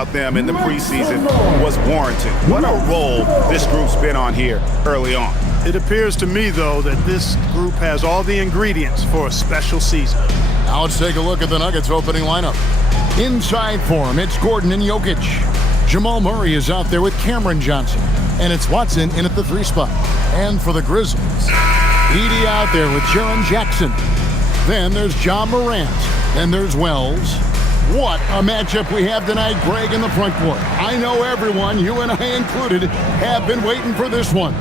about them in the preseason was warranted. What a role this group's been on here early on. It appears to me, though, that this group has all the ingredients for a special season. Now let's take a look at the Nuggets opening lineup. Inside for him, it's Gordon and Jokic. Jamal Murray is out there with Cameron Johnson. And it's Watson in at the 3 spot. And for the Grizzlies, Edey out there with Jaren Jackson. Then there's Ja Morant. Then there's Wells. What a matchup we have tonight, Greg, in the front court. I know everyone, you and I included, have been waiting for this one.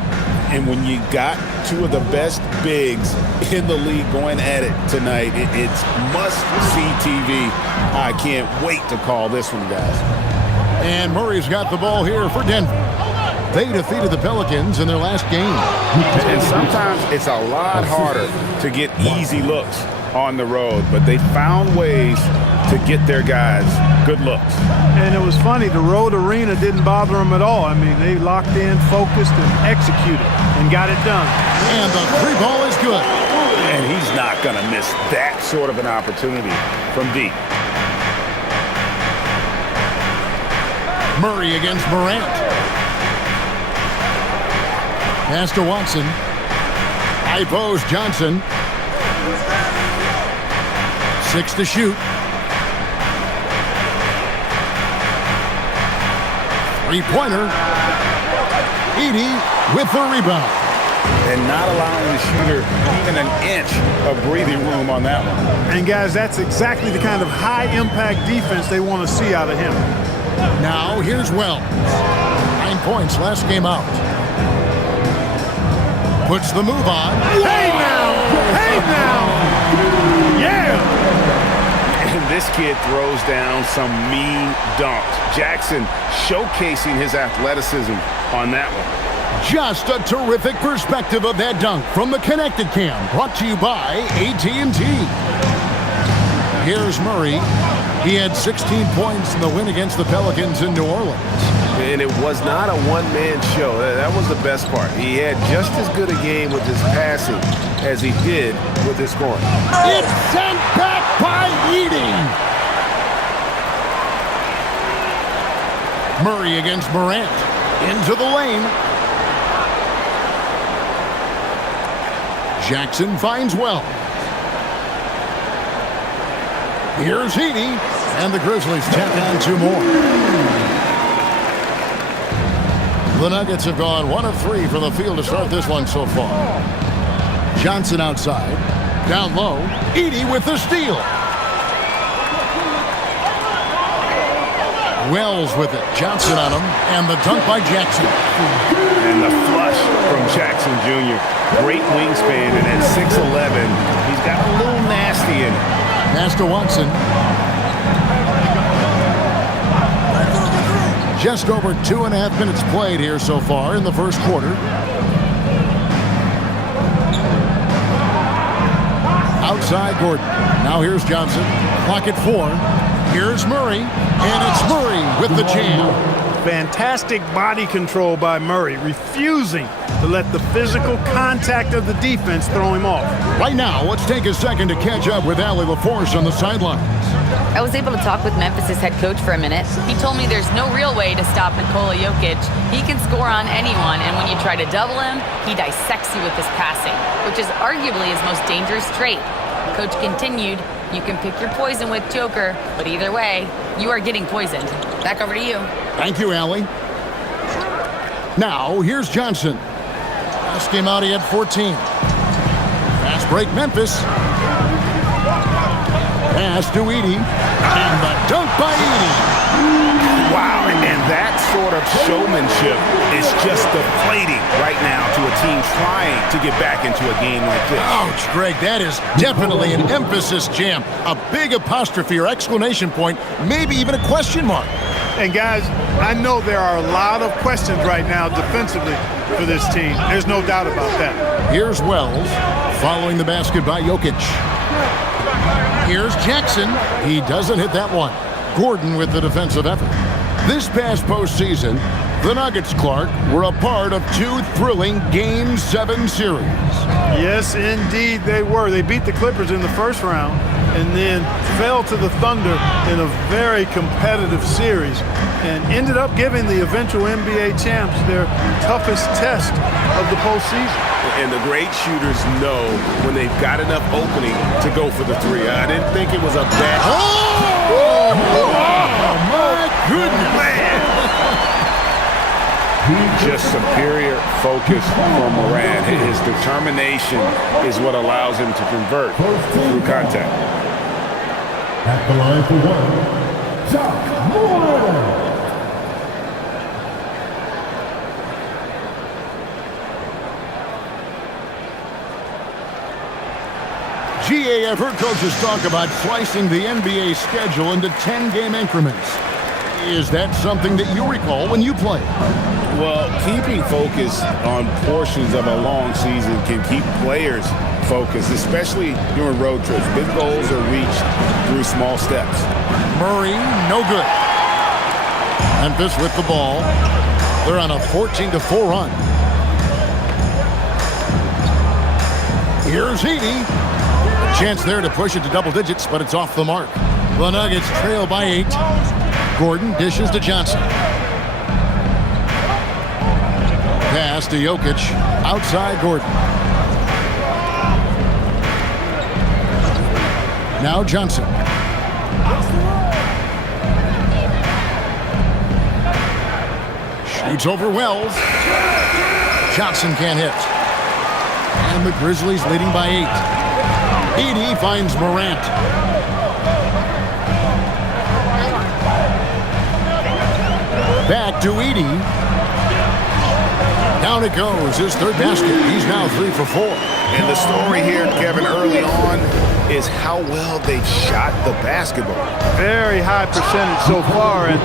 And when you got 2 of the best bigs in the league going at it tonight, it's must-see TV. I can't wait to call this one, guys. And Murray's got the ball here for Denver. They defeated the Pelicans in their last game. And sometimes it's a lot harder to get easy looks on the road, but they found ways to get their guys good looks. And it was funny, the road arena didn't bother them at all. I mean, they locked in, focused, and executed, and got it done. And the 3 ball is good. And he's not going to miss that sort of an opportunity from deep. Murray against Morant. Pass to Watson. High post, Johnson. 6 to shoot. 3-pointer. Edey with the rebound. And not allowing the shooter even an inch of breathing room on that one. And, guys, that's exactly the kind of high-impact defense they want to see out of him. Now, here's Wells. 9 points last game out. Puts the move on. Hey, now! Hey, now! Yeah! And this kid throws down some mean dunks. Jackson showcasing his athleticism on that one. Just a terrific perspective of that dunk from the Connected Cam, brought to you by AT&T. Here's Murray. He had 16 points in the win against the Pelicans in New Orleans. And it was not a one-man show. That was the best part. He had just as good a game with his passing as he did with his scoring. It's sent back by Edey. Murray against Morant. Into the lane. Jackson finds Wells. Here's Edey. And the Grizzlies tack on 2 more. The Nuggets have gone 1 of 3 from the field to start this one so far. Johnson outside. Down low. Edey with the steal. Wells with it. Johnson on him. And the dunk by Jackson. And the flush from Jackson Jr. Great wingspan, and at 6'11", he's got a little nasty in it. Pass to Watson. Just over 2.5 minutes played here so far in the first quarter. Outside Gordon. Now here's Johnson. Clock at 4. Here's Murray. And it's Murray with the jam. Fantastic body control by Murray, refusing to let the physical contact of the defense throw him off. Right now, let's take a second to catch up with Allie LaForce on the sidelines. I was able to talk with Memphis' head coach for a minute. He told me there's no real way to stop Nikola Jokic. He can score on anyone, and when you try to double him, he dissects you with his passing, which is arguably his most dangerous trait. Coach continued, you can pick your poison with Joker, but either way, you are getting poisoned. Back over to you. Thank you, Allie. Now, here's Johnson. Last game out, he had 14. Fast break, Memphis. Pass to Edey. And the dunk by Edey. Wow, and that sort of showmanship is just deflating right now to a team trying to get back into a game like this. Ouch, Greg, that is definitely an emphasis jam. A big apostrophe or exclamation point, maybe even a question mark. And guys, I know there are a lot of questions right now defensively for this team. There's no doubt about that. Here's Wells following the basket by Jokic. Here's Jackson. He doesn't hit that one. Gordon with the defensive effort. This past postseason, The Nuggets, Clark, were a part of 2 thrilling Game 7 series. Yes, indeed they were. They beat the Clippers in the first round and then fell to the Thunder in a very competitive series and ended up giving the eventual NBA champs their toughest test of the postseason. And the great shooters know when they've got enough opening to go for the three. I didn't think it was a bad... Oh, my goodness. Man! Just superior focus from Morant. His determination is what allows him to convert through contact. At the line for one, Moore. GAF coaches talk about slicing the NBA schedule into 10-game increments. Is that something that you recall when you played? Well, keeping focus on portions of a long season can keep players focused, especially during road trips. Big goals are reached through small steps. Murray, no good. Memphis with the ball. They're on a 14-4 run. Here's Edey. A chance there to push it to double digits, but it's off the mark. The Nuggets trail by 8. Gordon dishes to Johnson. Pass to Jokic. Outside Gordon. Now Johnson. Shoots over Wells. Johnson can't hit. And the Grizzlies leading by 8. Edey finds Morant. Back to Edey. Down it goes. His third basket. He's now 3 for 4. And the story here, Kevin, early on is how well they've shot the basketball. Very high percentage so far, and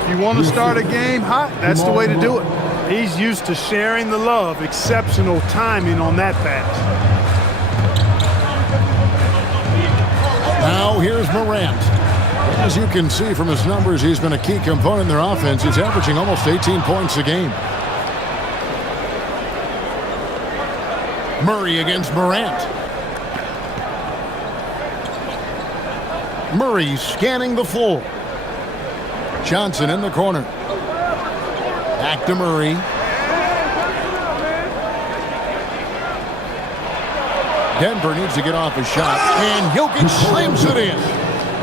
if you want to start a game hot, that's the way to do it. He's used to sharing the love. Exceptional timing on that pass. Now here's Morant. As you can see from his numbers, he's been a key component in their offense. He's averaging almost 18 points a game. Murray against Morant. Murray scanning the floor. Johnson in the corner. Back to Murray. Denver needs to get off a shot, and Jokic slams it in.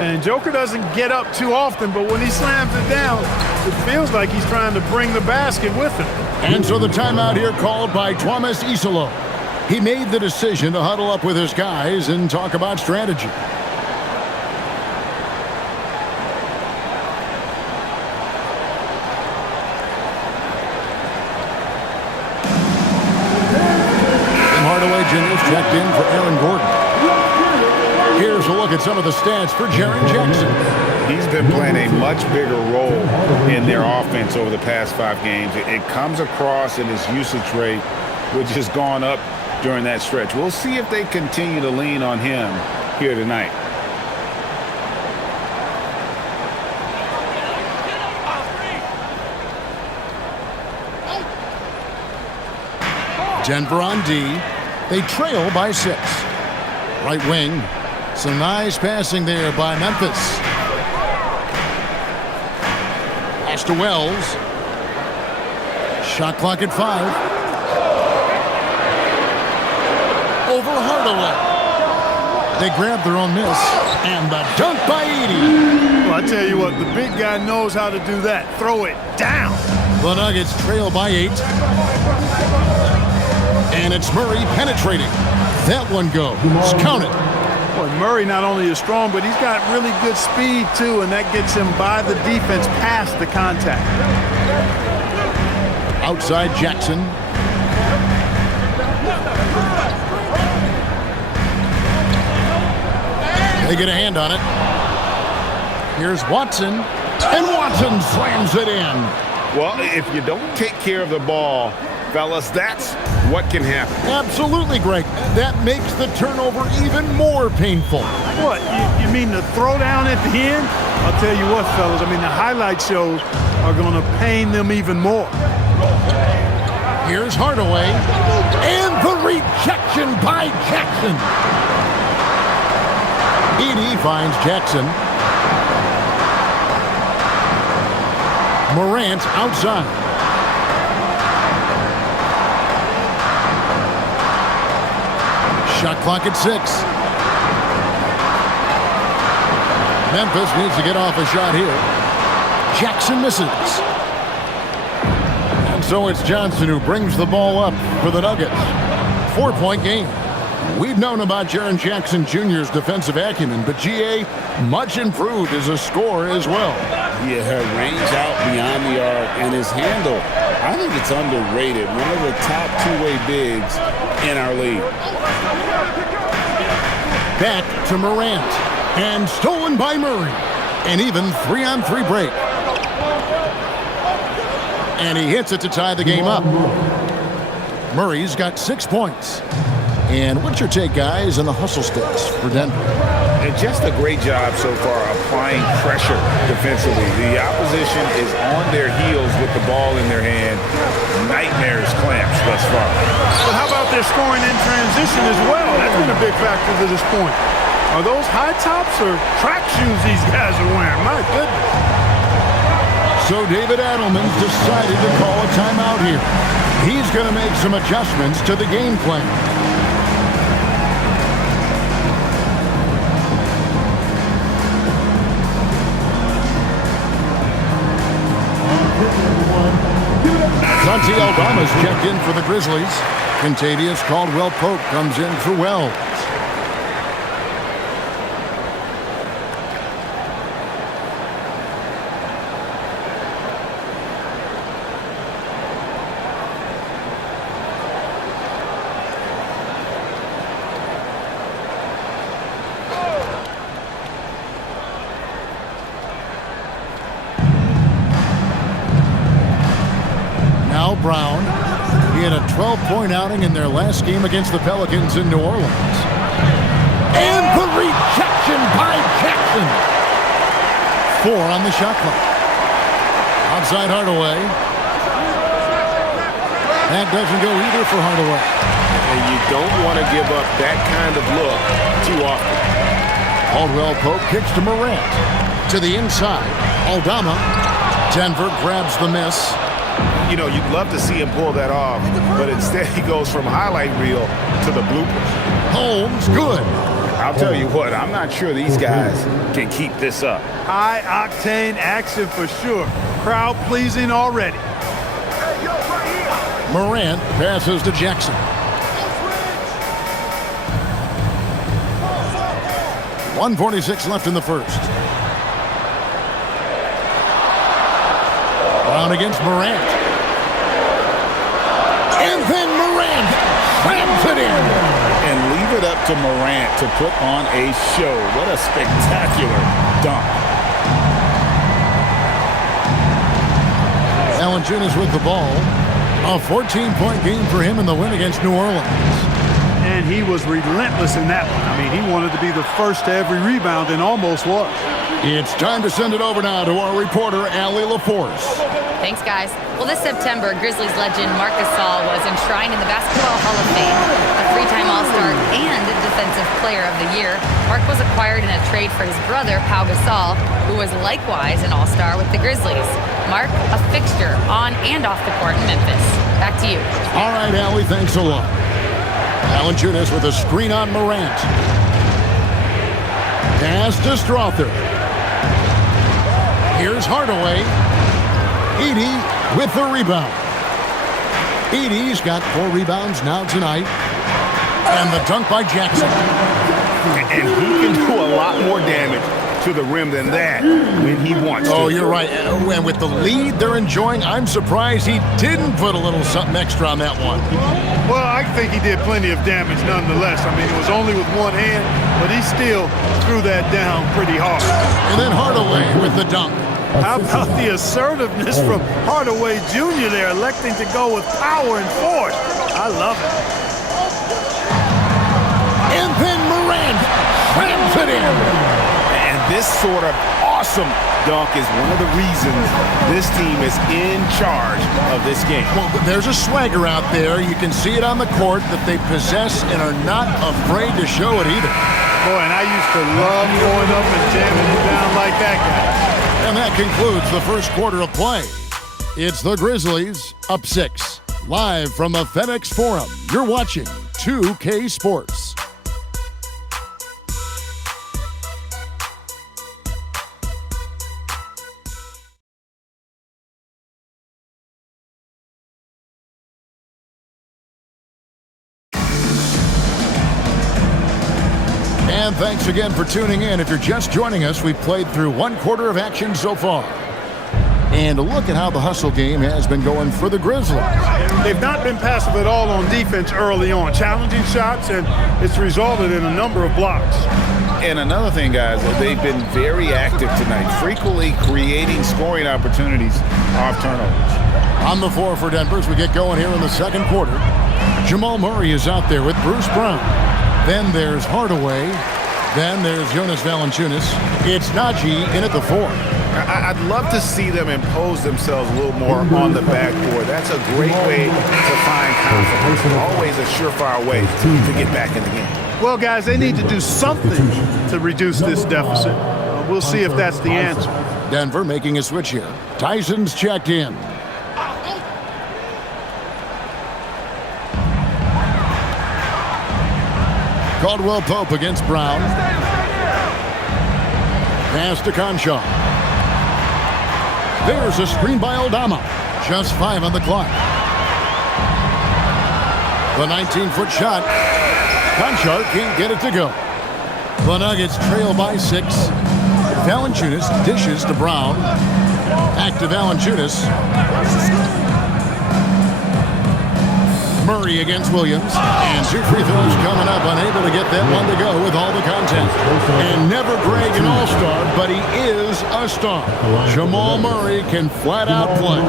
And Joker doesn't get up too often, but when he slams it down, it feels like he's trying to bring the basket with him. And so the timeout here called by Thomas Isolo. He made the decision to huddle up with his guys and talk about strategy. Hardaway Jr.'s checked in for Aaron Gordon. Here's a look at some of the stats for Jaren Jackson. He's been playing a much bigger role in their offense over the past 5 games. It comes across in his usage rate, which has gone up during that stretch. We'll see if they continue to lean on him here tonight. Denver on D. They trail by 6. Right wing. Some nice passing there by Memphis. Pass to Wells. Shot clock at 5. Over Hardaway. They grab their own miss. And the dunk by Edey. Well, I tell you what, the big guy knows how to do that. Throw it down. The Nuggets trail by 8. And it's Murray penetrating. That one goes. Count it. Boy, Murray not only is strong, but he's got really good speed, too, and that gets him by the defense past the contact. Outside Jackson. They get a hand on it. Here's Watson. And Watson slams it in. Well, if you don't take care of the ball, fellas, that's what can happen. Absolutely, Greg. That makes the turnover even more painful. What, you mean the throwdown at the end? I'll tell you what, fellas, I mean, the highlight shows are going to pain them even more. Here's Hardaway. And the rejection by Jackson. Edey finds Jackson. Morant outside. Shot clock at 6. Memphis needs to get off a shot here. Jackson misses. And so it's Johnson who brings the ball up for the Nuggets. 4-point game. We've known about Jaren Jackson Jr.'s defensive acumen, but G.A. much improved as a scorer as well. Yeah, her range out beyond the arc and his handle, I think it's underrated. One of the top two-way bigs in our league. Back to Morant. And stolen by Murray. An even 3-on-3 break. And he hits it to tie the game up. Murray's got 6 points. And what's your take, guys, on the hustle sticks for Denver? And just a great job so far applying pressure defensively. The opposition is on their heels with the ball in their hand. Nightmares clamps thus far. But how about their scoring in transition as well? That's been a big factor to this point. Are those high tops or track shoes these guys are wearing? My goodness. So David Adelman's decided to call a timeout here. He's going to make some adjustments to the game plan. Santi Aldama's checked in for the Grizzlies. Contavious Caldwell-Pope comes in for Wells. Brown. He had a 12-point outing in their last game against the Pelicans in New Orleans. And the rejection by Jackson. 4 on the shot clock. Outside Hardaway. That doesn't go either for Hardaway. And you don't want to give up that kind of look too often. Caldwell-Pope kicks to Morant. To the inside. Aldama. Denver grabs the miss. You know, you'd love to see him pull that off, but instead he goes from highlight reel to the bloopers. Holmes, good. I'll tell you what, I'm not sure these guys can keep this up. High-octane action for sure. Crowd pleasing already. Morant passes to Jackson. .146 left in the first. Brown against Morant. And then Morant slams it in. And leave it up to Morant to put on a show. What a spectacular dunk. Valanciunas with the ball. A 14-point game for him in the win against New Orleans. And he was relentless in that one. I mean, he wanted to be the first to every rebound and almost was. It's time to send it over now to our reporter, Allie LaForce. Thanks, guys. Well, this September, Grizzlies legend Marc Gasol was enshrined in the Basketball Hall of Fame. A 3-time All-Star and Defensive Player of the Year, Marc was acquired in a trade for his brother, Pau Gasol, who was likewise an All-Star with the Grizzlies. Marc, a fixture on and off the court in Memphis. Back to you. All right, Allie, thanks a lot. Valanciunas with a screen on Morant. Pass to Strother. Here's Hardaway. Edey with the rebound. Edey's got 4 rebounds now tonight. And the dunk by Jackson. And he can do a lot more damage to the rim than that when he wants to. Oh, you're right. And with the lead they're enjoying, I'm surprised he didn't put a little something extra on that one. Well, I think he did plenty of damage nonetheless. I mean, it was only with one hand, but he still threw that down pretty hard. And then Hardaway with the dunk. How about the assertiveness from Hardaway Jr. there, electing to go with power and force? I love it. And then Morant slams it in. And this sort of awesome dunk is one of the reasons this team is in charge of this game. Well, there's a swagger out there. You can see it on the court that they possess and are not afraid to show it either. Boy, and I used to love going up and jamming it down like that guy. And that concludes the first quarter of play. It's the Grizzlies up 6. Live from the FedEx Forum, you're watching 2K Sports. And thanks again for tuning in. If you're just joining us, we've played through one quarter of action so far. And a look at how the hustle game has been going for the Grizzlies. They've not been passive at all on defense early on. Challenging shots, and it's resulted in a number of blocks. And another thing, guys, they've been very active tonight, frequently creating scoring opportunities off turnovers. On the floor for Denver as we get going here in the second quarter. Jamal Murray is out there with Bruce Brown. Then there's Hardaway. Then there's Jonas Valanciunas. It's Najee in at the 4. I'd love to see them impose themselves a little more on the backboard. That's a great way to find confidence. Always a surefire way to get back in the game. Well, guys, they need to do something to reduce this deficit. We'll see if that's the answer. Denver making a switch here. Tyson's checked in. Caldwell Pope against Brown. Pass to Conchar. There's a screen by Aldama. Just 5 on the clock. The 19-foot shot. Conchar can't get it to go. The Nuggets trail by 6. Valanciunas dishes to Brown. Back to Valanciunas. Murray against Williams. And 2 free throws coming up. Unable to get that one to go with all the contact. And never Greg an all-star, but he is a star. Jamal Murray can flat out play.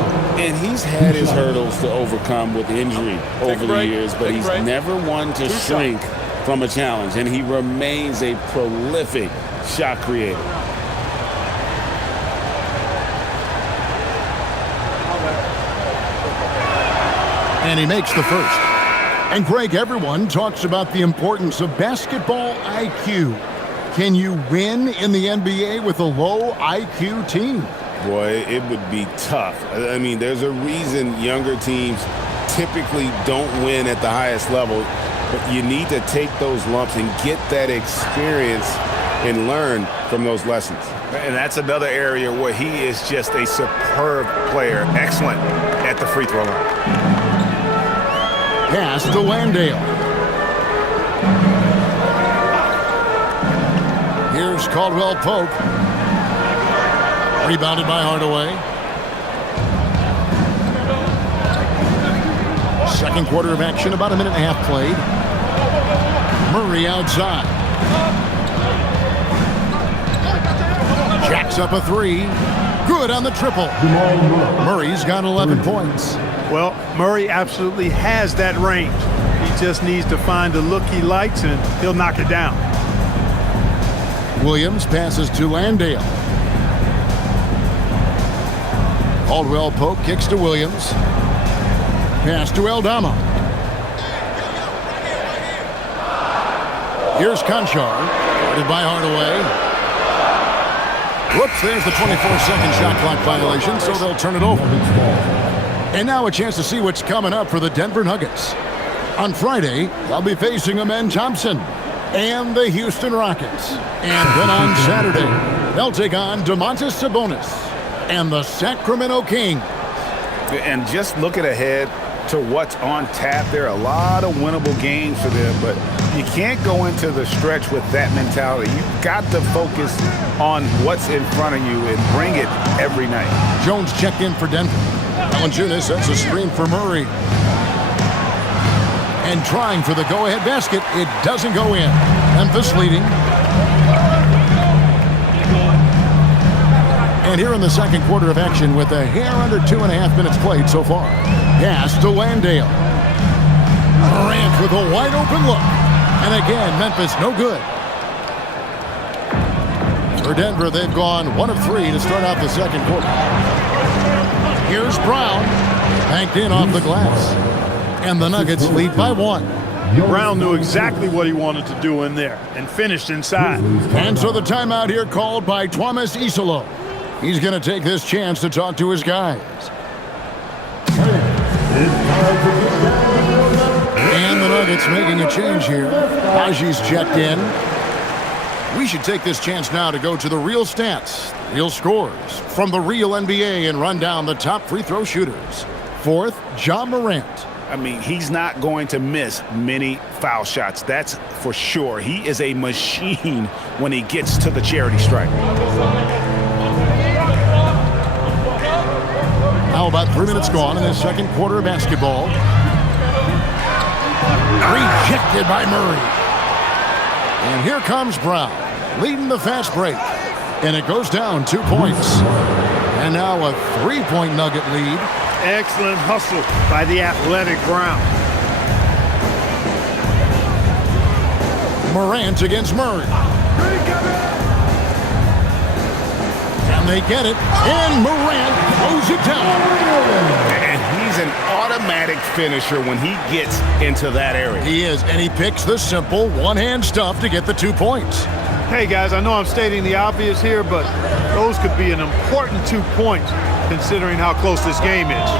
And he's had his hurdles to overcome with injury over the years, but he's never one to shrink from a challenge. And he remains a prolific shot creator. And he makes the first. And Greg, everyone talks about the importance of basketball IQ. Can you win in the NBA with a low IQ team? Boy, it would be tough. I mean, there's a reason younger teams typically don't win at the highest level, but you need to take those lumps and get that experience and learn from those lessons. And that's another area where he is just a superb player, excellent at the free throw line. Pass to Landale. Here's Caldwell Pope. Rebounded by Hardaway. Second quarter of action, about a minute and a half played. Murray outside. Jacks up a 3. Good on the triple. Murray's got 11 points. Well, Murray absolutely has that range. He just needs to find the look he likes, and he'll knock it down. Williams passes to Landale. Caldwell Pope kicks to Williams. Pass to Aldama. Here's Conchar. Guarded by Hardaway. Whoops, there's the 24-second shot clock violation, so they'll turn it over. And now a chance to see what's coming up for the Denver Nuggets. On Friday, they'll be facing Amen Thompson and the Houston Rockets. And then on Saturday, they'll take on Domantas Sabonis and the Sacramento Kings. And just looking ahead to what's on tap, there are a lot of winnable games for them, but you can't go into the stretch with that mentality. You've got to focus on what's in front of you and bring it every night. Jones checked in for Denver. Valanciunas sets a screen for Murray. And trying for the go-ahead basket, it doesn't go in. Memphis leading. And here in the second quarter of action with a hair under 2.5 minutes played so far. Pass to Landale. Durant with a wide open look. And again, Memphis no good. For Denver, they've gone 1 of 3 to start out the second quarter. Here's Brown. Banked in off the glass. And the Nuggets lead by 1. Brown knew exactly what he wanted to do in there and finished inside. And so the timeout here called by Thomas Isolo. He's going to take this chance to talk to his guys. And the Nuggets making a change here. Haji's checked in. We should take this chance now to go to the real stats, real scores from the real NBA and run down the top free throw shooters. Fourth, Ja Morant. I mean, he's not going to miss many foul shots. That's for sure. He is a machine when he gets to the charity stripe. How about 3 minutes gone in the second quarter of basketball? Rejected by Murray. And here comes Brown, leading the fast break. And it goes down 2 points. And now a 3-point Nugget lead. Excellent hustle by the athletic Brown. Morant against Murray. And they get it. And Morant throws it down. And he's an automatic finisher when he gets into that area. He is, and he picks the simple one-hand stuff to get the 2 points. Hey, guys, I know I'm stating the obvious here, but those could be an important 2 points considering how close this game is.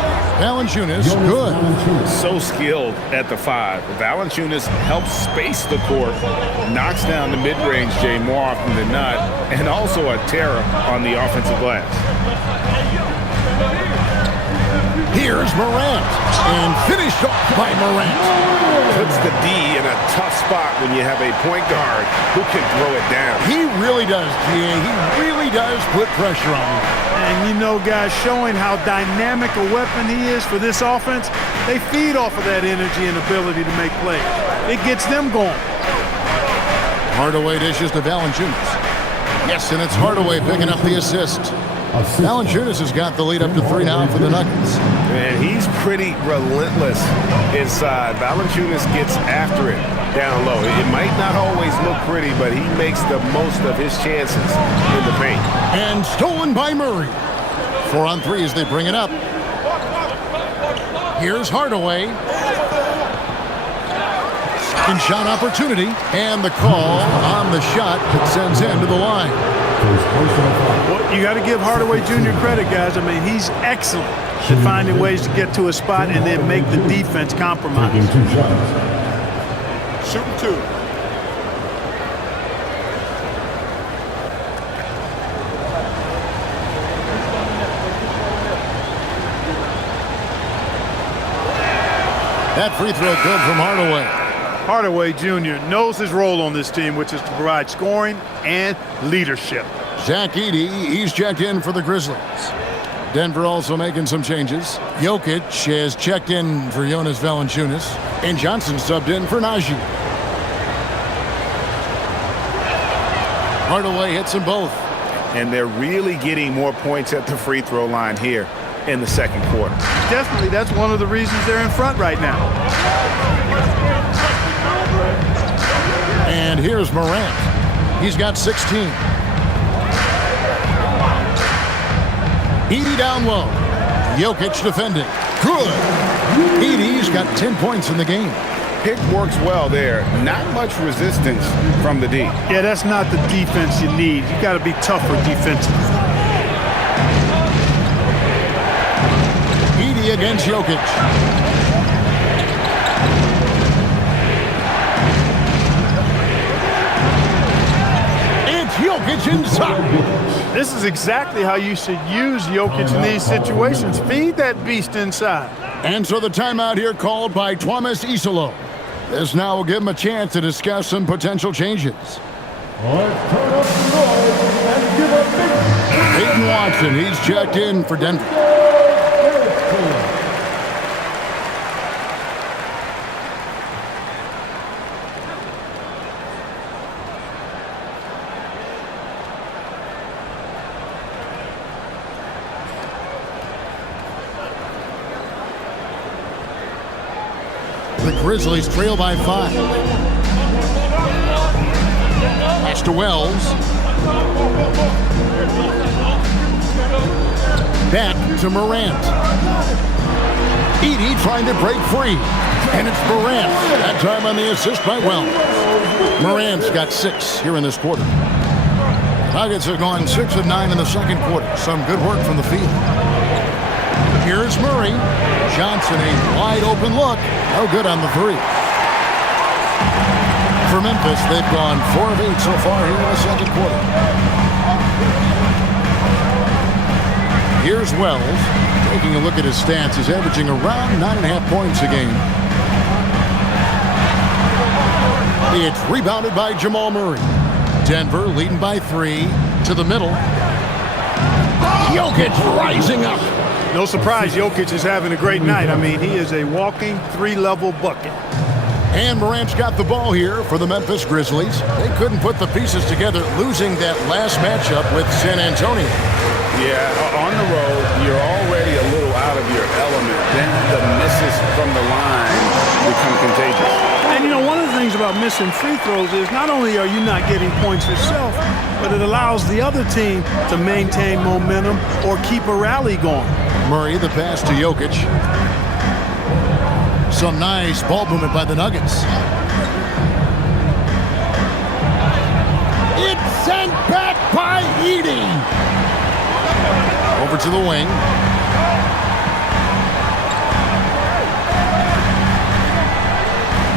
Valanciunas, good. So skilled at the 5. Valanciunas helps space the court, knocks down the mid-range Jay more often than not, and also a terror on the offensive glass. Here's Morant, and finished off by Morant. Puts the D in a tough spot when you have a point guard who can throw it down. He really does, GA. He really does put pressure on him. And you know, guys, showing how dynamic a weapon he is for this offense, they feed off of that energy and ability to make plays. It gets them going. Hardaway dishes to Valanciunas. Yes, and it's Hardaway picking up the assist. Valanciunas has got the lead up to 3 now for the Nuggets. And he's pretty relentless inside. Valanciunas gets after it down low. It might not always look pretty, but he makes the most of his chances in the paint. And stolen by Murray. 4 on 3 as they bring it up. Here's Hardaway. Second shot opportunity. And the call on the shot that sends him to the line. Well, you got to give Hardaway Jr. credit, guys. I mean, he's excellent at finding ways to get to a spot and then make the defense compromise. Shooting 2. That free throw good from Hardaway. Hardaway Jr. knows his role on this team, which is to provide scoring and leadership. Zach Edey, he's checked in for the Grizzlies. Denver also making some changes. Jokic has checked in for Jonas Valanciunas. And Johnson subbed in for Najee. Hardaway hits them both. And they're really getting more points at the free throw line here in the second quarter. Definitely, that's one of the reasons they're in front right now. And here's Morant. He's got 16. Edey down low. Jokic defending. Good. Edey's got 10 points in the game. Pick works well there. Not much resistance from the D. Yeah, that's not the defense you need. You got to be tougher defensively. Edey against Jokic. Jokic inside. This is exactly how you should use Jokic in these situations. Feed that beast inside. And so the timeout here called by Thomas Isolo. This now will give him a chance to discuss some potential changes. Peyton Watson, he's checked in for Denver. The Grizzlies trail by 5. Pass to Wells. Back to Morant. Edey trying to break free. And it's Morant. That time on the assist by Wells. Morant's got 6 here in this quarter. Nuggets have gone 6 of 9 in the second quarter. Some good work from the field. Here's Murray. Johnson, a wide open look. No good on the 3. For Memphis, they've gone 4 of 8 so far here in the second quarter. Here's Wells. Taking a look at his stats, he's averaging around 9.5 points a game. It's rebounded by Jamal Murray. Denver leading by 3 to the middle. Jokic rising up. No surprise, Jokic is having a great night. I mean, he is a walking 3-level bucket. And Morant's got the ball here for the Memphis Grizzlies. They couldn't put the pieces together, losing that last matchup with San Antonio. Yeah, on the road, you're already a little out of your element. Then the misses from the line become contagious. And, you know, one of the things about missing free throws is not only are you not getting points yourself, but it allows the other team to maintain momentum or keep a rally going. Murray, the pass to Jokic. Some nice ball movement by the Nuggets. It's sent back by Edey. Over to the wing.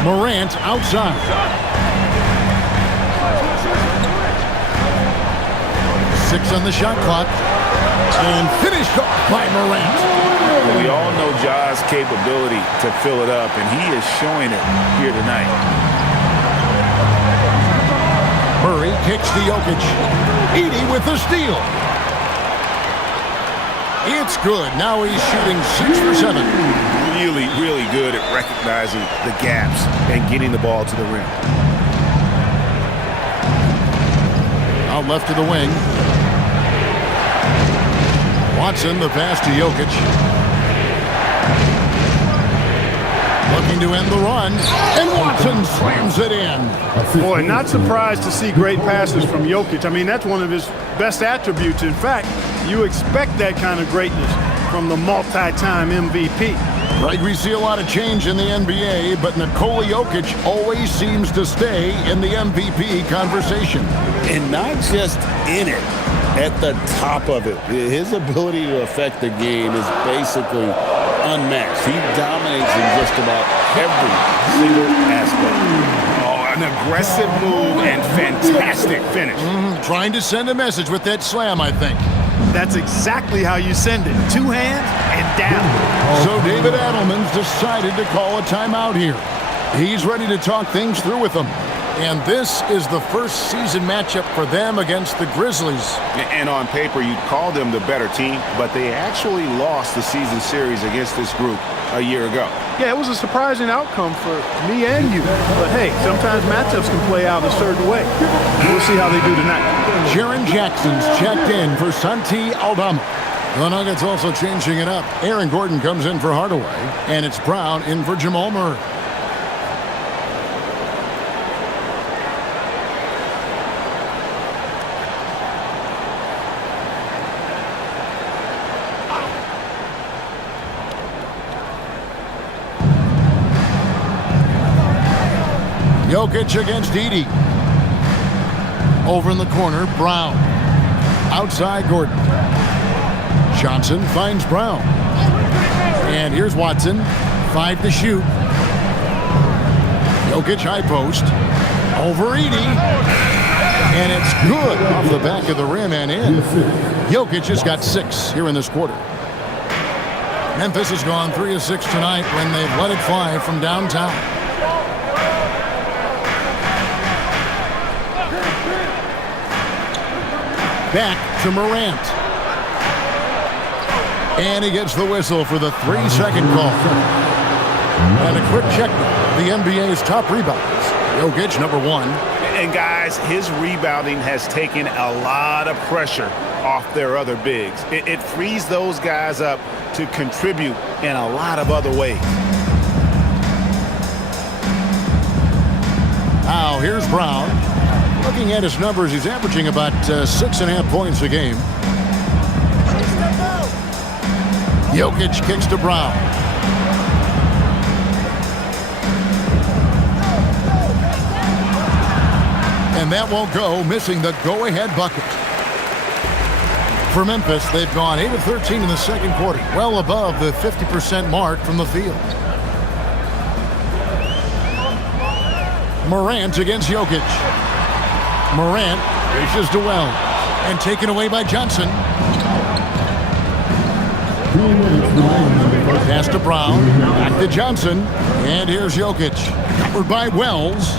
Morant outside. 6 on the shot clock. And finished off by Morant. We all know Ja's capability to fill it up, and he is showing it here tonight. Murray kicks to Jokic. Edey with the steal. It's good. Now he's shooting 6 for 7. Really, really good at recognizing the gaps and getting the ball to the rim. Out left to the wing. Watson, the pass to Jokic. Looking to end the run. And Watson slams it in. Boy, not surprised to see great passes from Jokic. I mean, that's one of his best attributes. In fact, you expect that kind of greatness from the multi-time MVP. Right, we see a lot of change in the NBA, but Nikola Jokic always seems to stay in the MVP conversation. And not just in it, at the top of it. His ability to affect the game is basically unmatched. He dominates in just about every single aspect. Oh, an aggressive move and fantastic finish. Trying to send a message with that slam, I think. That's exactly how you send it. 2 hands and down. So David Adelman's decided to call a timeout here. He's ready to talk things through with them. And this is the first season matchup for them against the Grizzlies. And on paper, you'd call them the better team, but they actually lost the season series against this group a year ago. Yeah, it was a surprising outcome for me and you. But hey, sometimes matchups can play out a certain way. We'll see how they do tonight. Jaren Jackson's checked in for Santi Aldama. The Nuggets also changing it up. Aaron Gordon comes in for Hardaway, and it's Brown in for Jamal Murray. Jokic against Edey. Over in the corner, Brown. Outside, Gordon. Johnson finds Brown. And here's Watson. 5 to shoot. Jokic high post. Over Edey. And it's good off the back of the rim and in. Jokic has got 6 here in this quarter. Memphis has gone 3 of 6 tonight when they've let it fly from downtown. Back to Morant. And he gets the whistle for the 3-second call. And a quick check. The NBA's top rebounders. Jokic, number 1. And guys, his rebounding has taken a lot of pressure off their other bigs. It frees those guys up to contribute in a lot of other ways. Now here's Brown. Looking at his numbers, he's averaging about 6.5 points a game. Jokic kicks to Brown. And that won't go, missing the go-ahead bucket. For Memphis, they've gone 8 of 13 in the second quarter, well above the 50% mark from the field. Morant against Jokic. Morant reaches to Wells and taken away by Johnson. Pass to Brown, back to Johnson, and here's Jokic. Covered by Wells.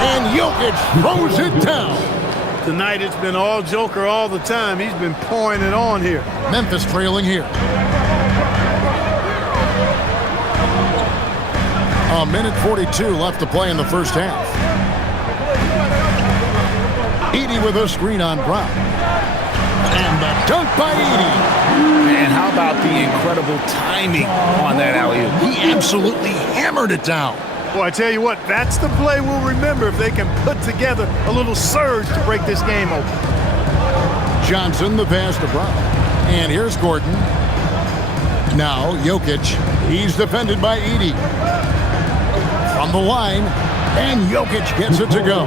And Jokic throws it down. Tonight it's been all Joker all the time. He's been pouring it on here. Memphis trailing here. A minute 42 left to play in the first half. Edey with a screen on Brown. And the dunk by Edey. And how about the incredible timing on that alley-oop? He absolutely hammered it down. Boy, I tell you what, that's the play we'll remember if they can put together a little surge to break this game open. Johnson, the pass to Brown. And here's Gordon. Now Jokic. He's defended by Edey. From the line, and Jokic gets it to go.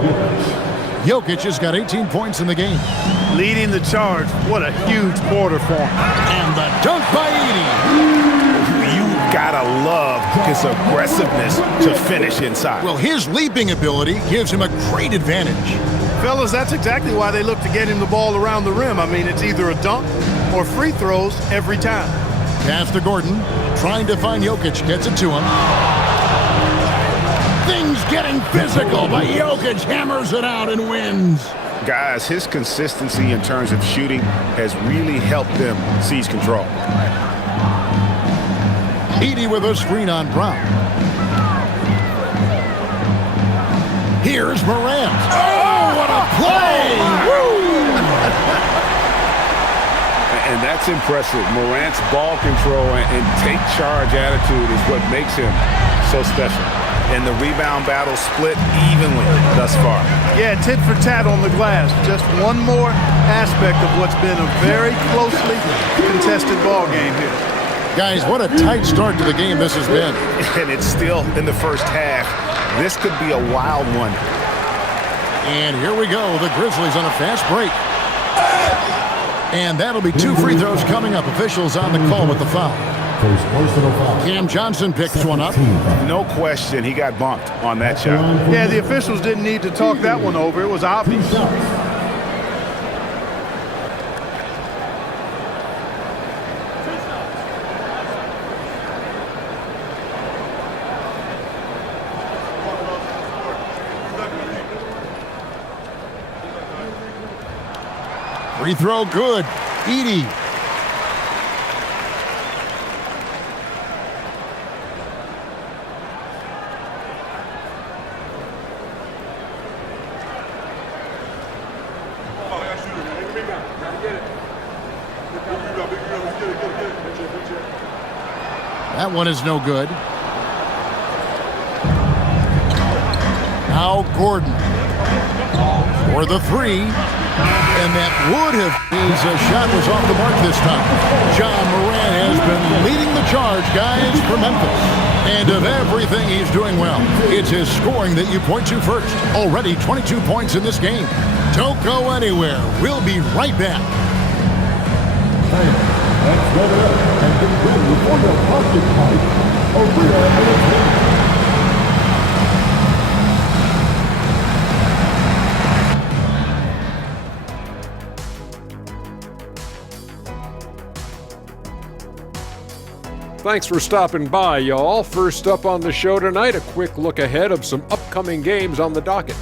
Jokic has got 18 points in the game. Leading the charge. What a huge quarter for him. And the dunk by Edey. You gotta love his aggressiveness to finish inside. Well, his leaping ability gives him a great advantage. Fellas, that's exactly why they look to get him the ball around the rim. I mean, it's either a dunk or free throws every time. Pass to Gordon, trying to find Jokic, gets it to him. Things getting physical, but Jokic hammers it out and wins. Guys, his consistency in terms of shooting has really helped them seize control. Edey with a screen on Brown. Here's Morant. Oh, what a play! Woo! And that's impressive. Morant's ball control and take charge attitude is what makes him so special. And the rebound battle split evenly thus far. Yeah, tit for tat on the glass. Just one more aspect of what's been a very closely contested ball game here. Guys, what a tight start to the game this has been. And it's still in the first half. This could be a wild one. And here we go, the Grizzlies on a fast break. And that'll be 2 free throws coming up. Officials on the call with the foul. Cam Johnson picks one up. No question, he got bumped on that shot. Yeah, the officials didn't need to talk that one over. It was obvious. Free throw good. Edey. That one is no good. Now Gordon for the three. And that would have, his shot was off the mark this time. John Morant has been leading the charge, guys, for Memphis. And of everything he's doing well, it's his scoring that you point to first. Already 22 points in this game. Don't go anywhere. We'll be right back. Let's go up and get ready for the pocket fight. Thanks for stopping by, y'all. First up on the show tonight, a quick look ahead of some upcoming games on the docket.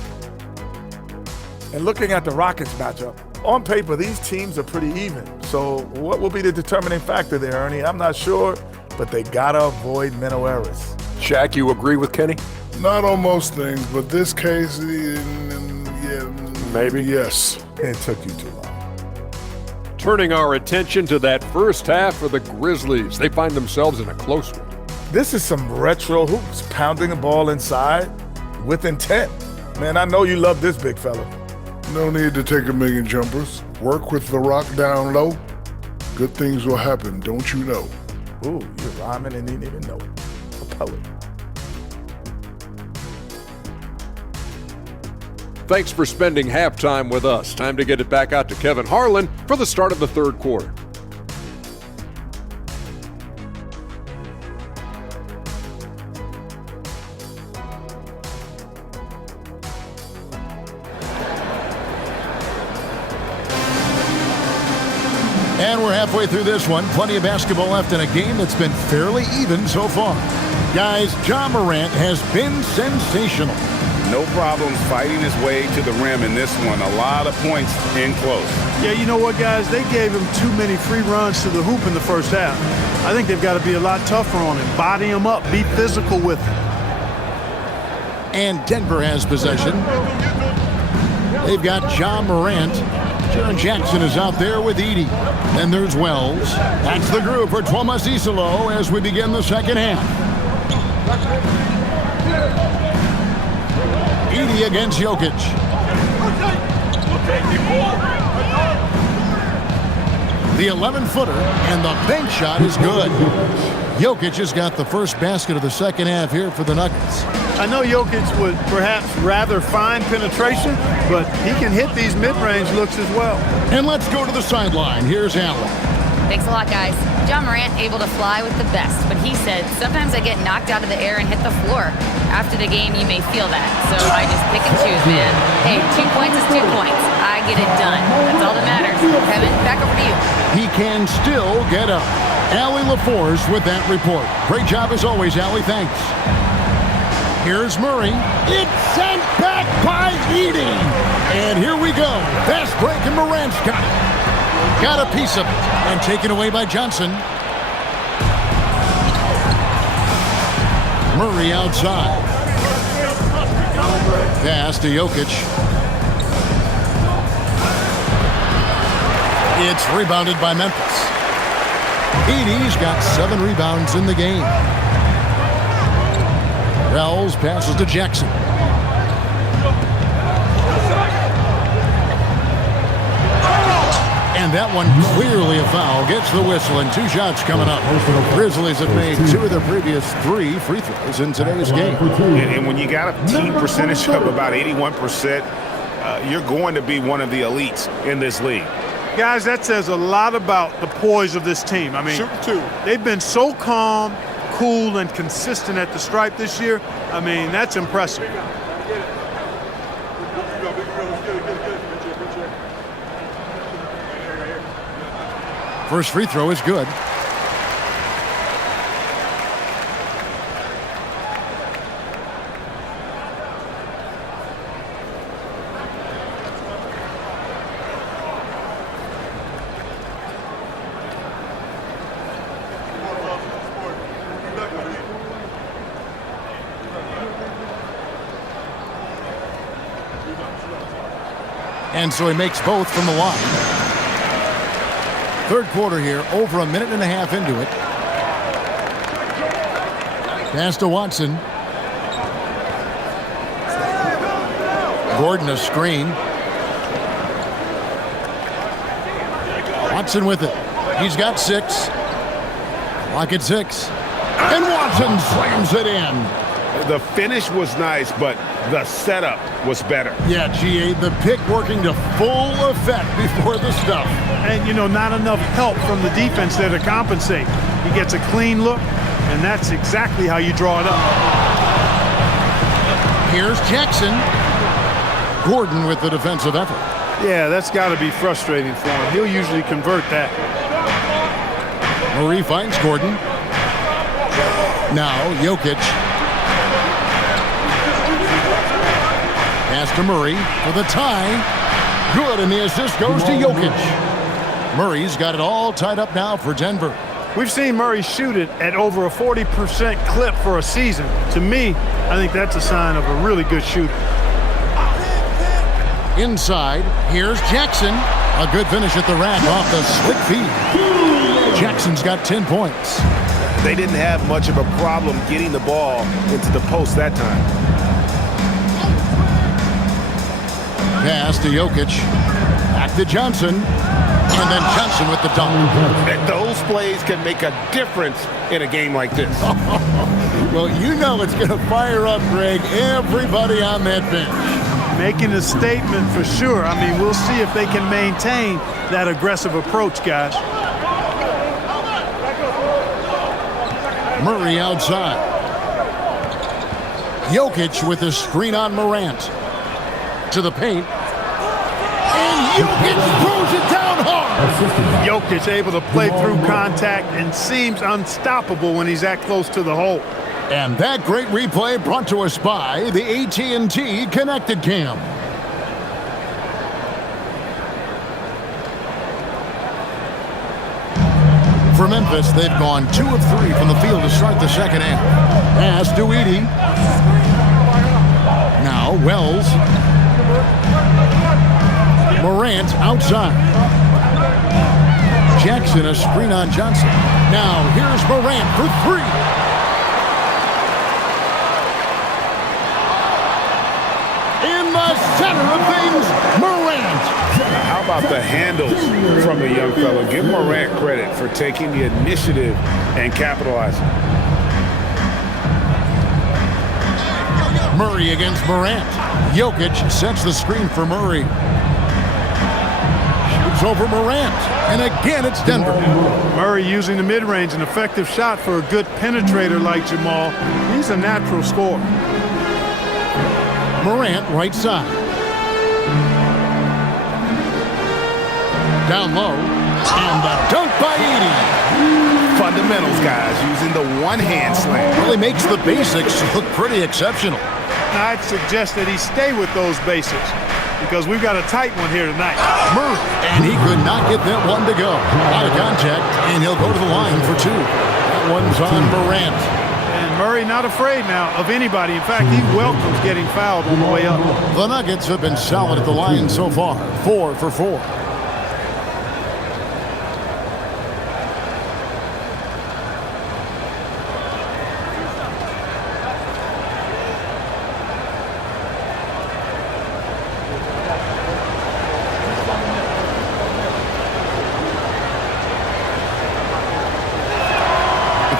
And looking at the Rockets matchup, on paper, these teams are pretty even. So what will be the determining factor there, Ernie? I'm not sure, but they gotta avoid mental errors. Shaq, you agree with Kenny? Not on most things, but this case, yeah, Maybe. Yes. It took you too long. Turning our attention to that first half for the Grizzlies. They find themselves in a close one. This is some retro hoops, pounding the ball inside with intent. Man, I know you love this big fella. No need to take a million jumpers. Work with the rock down low. Good things will happen, don't you know? Ooh, you're rhyming and didn't even know. A poet. Thanks for spending halftime with us. Time to get it back out to Kevin Harlan for the start of the third quarter. And we're halfway through this one. Plenty of basketball left in a game that's been fairly even so far. Guys, Ja Morant has been sensational. No problems fighting his way to the rim in this one. A lot of points in close. Yeah, you know what, guys? They gave him too many free runs to the hoop in the first half. I think they've got to be a lot tougher on him. Body him up. Be physical with him. And Denver has possession. They've got Ja Morant. Jaren Jackson is out there with Edey. Then there's Wells. That's the group for Thomas Isolo as we begin the second half. Edey against Jokic. The 11-footer and the bank shot is good. Jokic has got the first basket of the second half here for the Nuggets. I know Jokic would perhaps rather find penetration, but he can hit these mid-range looks as well. And let's go to the sideline. Here's Allen. Thanks a lot, guys. Ja Morant able to fly with the best, but he said, sometimes I get knocked out of the air and hit the floor. After the game, you may feel that, so I just pick and choose, man. Hey, 2 points is 2 points. I get it done. That's all that matters. Kevin, back over to you. He can still get up. Allie LaForce with that report. Great job as always, Allie. Thanks. Here's Murray. It's sent back by Edey. And here we go. Fast break, and Morant's got it. Got a piece of it. And taken away by Johnson. Murray outside. Pass to Jokic. It's rebounded by Memphis. Edey's got 7 rebounds in the game. Wells passes to Jackson. And that one clearly a foul. Gets the whistle and 2 shots coming up. Grizzlies have made 2 of their previous 3 free throws in today's game. And when you got a team percentage of about 81%, you're going to be one of the elites in this league. Guys, that says a lot about the poise of this team. I mean, they've been so calm, cool, and consistent at the stripe this year. I mean, that's impressive. First free throw is good. And so he makes both from the line. Third quarter here, over a minute and a half into it. Pass to Watson. Gordon a screen. Watson with it. He's got 6. Clock at 6. And Watson slams it in. The finish was nice, but the setup was better. Yeah, GA, the pick working to full effect before the stuff. And, you know, not enough help from the defense there to compensate. He gets a clean look, and that's exactly how you draw it up. Here's Jackson. Gordon with the defensive effort. Yeah, that's got to be frustrating for him. He'll usually convert that. Murray finds Gordon. Now Jokic. Pass to Murray for the tie. Good, and the assist goes to Jokic. Murray's got it all tied up now for Denver. We've seen Murray shoot it at over a 40% clip for a season. To me, I think that's a sign of a really good shooter. Inside, here's Jackson. A good finish at the rack off the slick feed. Jackson's got 10 points. They didn't have much of a problem getting the ball into the post that time. Pass to Jokic. Back to Johnson. And then Johnson with the dunk. And those plays can make a difference in a game like this. Well, you know it's going to fire up, Greg, everybody on that bench. Making a statement for sure. I mean, we'll see if they can maintain that aggressive approach, guys. Murray outside. Jokic with a screen on Morant. To the paint. And Jokic throws it down hard. Jokic able to play through contact and seems unstoppable when he's that close to the hole. And that great replay brought to us by the AT&T Connected Cam. For Memphis, they've gone 2 of 3 from the field to start the second half. Pass to Edey. Now Wells. Morant outside. Jackson a screen on Johnson. Now here's Morant for 3. In the center of things, Morant. How about the handles from the young fella? Give Morant credit for taking the initiative and capitalizing. Murray against Morant. Jokic sets the screen for Murray. Shoots over Morant. And again, it's Denver. Murray using the mid-range, an effective shot for a good penetrator like Jamal. He's a natural scorer. Morant right side. Down low. And the dunk by Edey. Fundamentals, guys, using the one-hand slam. Really makes the basics look pretty exceptional. I'd suggest that he stay with those basics because we've got a tight one here tonight. Murray. And he could not get that one to go. Out of contact, and he'll go to the line for 2. That one's on Morant. And Murray not afraid now of anybody. In fact, he welcomes getting fouled on the way up. The Nuggets have been solid at the line so far. 4 for 4.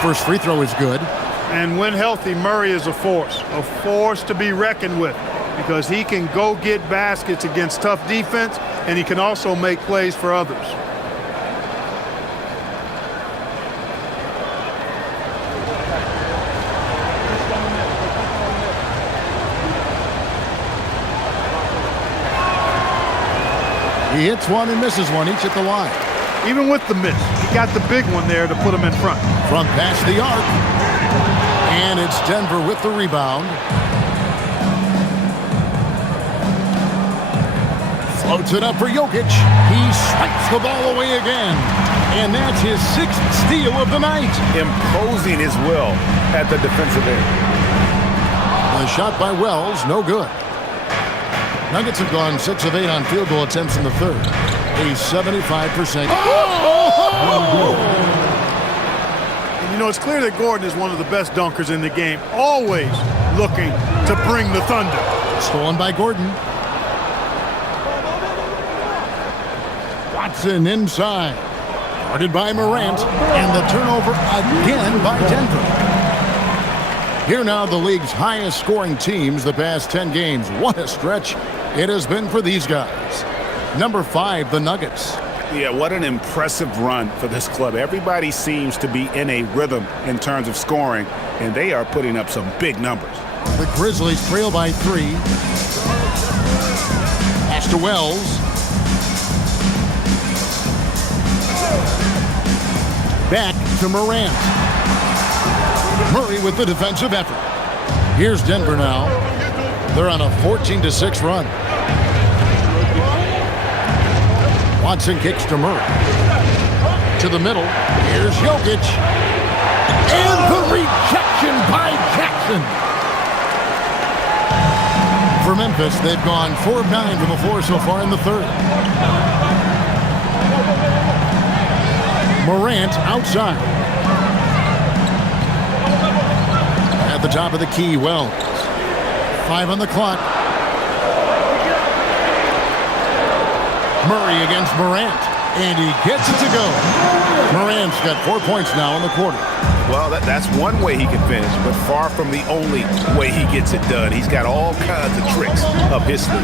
First free throw is good. And when healthy, Murray is a force to be reckoned with because he can go get baskets against tough defense, and he can also make plays for others. He hits one and misses one, each at the line. Even with the miss, he got the big one there to put him in front. Front past the arc. And it's Denver with the rebound. Floats it up for Jokic. He swipes the ball away again. And that's his 6th steal of the night. Imposing his will at the defensive end. The shot by Wells, no good. Nuggets have gone 6 of 8 on field goal attempts in the third. A 75%. And you know, it's clear that Gordon is one of the best dunkers in the game, always looking to bring the thunder. Stolen by Gordon. Watson inside. Guarded by Morant. And the turnover again by Denver. Here now, the league's highest scoring teams the past 10 games. What a stretch it has been for these guys. Number 5, the Nuggets. Yeah, what an impressive run for this club. Everybody seems to be in a rhythm in terms of scoring, and they are putting up some big numbers. The Grizzlies trail by 3. Pass to Wells. Back to Morant. Murray with the defensive effort. Here's Denver now. They're on a 14-6 run. Watson kicks to Murray. To the middle. Here's Jokic. And the rejection by Jackson. For Memphis, they've gone 4 of 9 from the floor so far in the third. Morant outside. At the top of the key, Wells. 5 on the clock. Murray against Morant. And he gets it to go. Morant's got 4 points now in the quarter. Well, that's one way he can finish, but far from the only way he gets it done. He's got all kinds of tricks up his sleeve.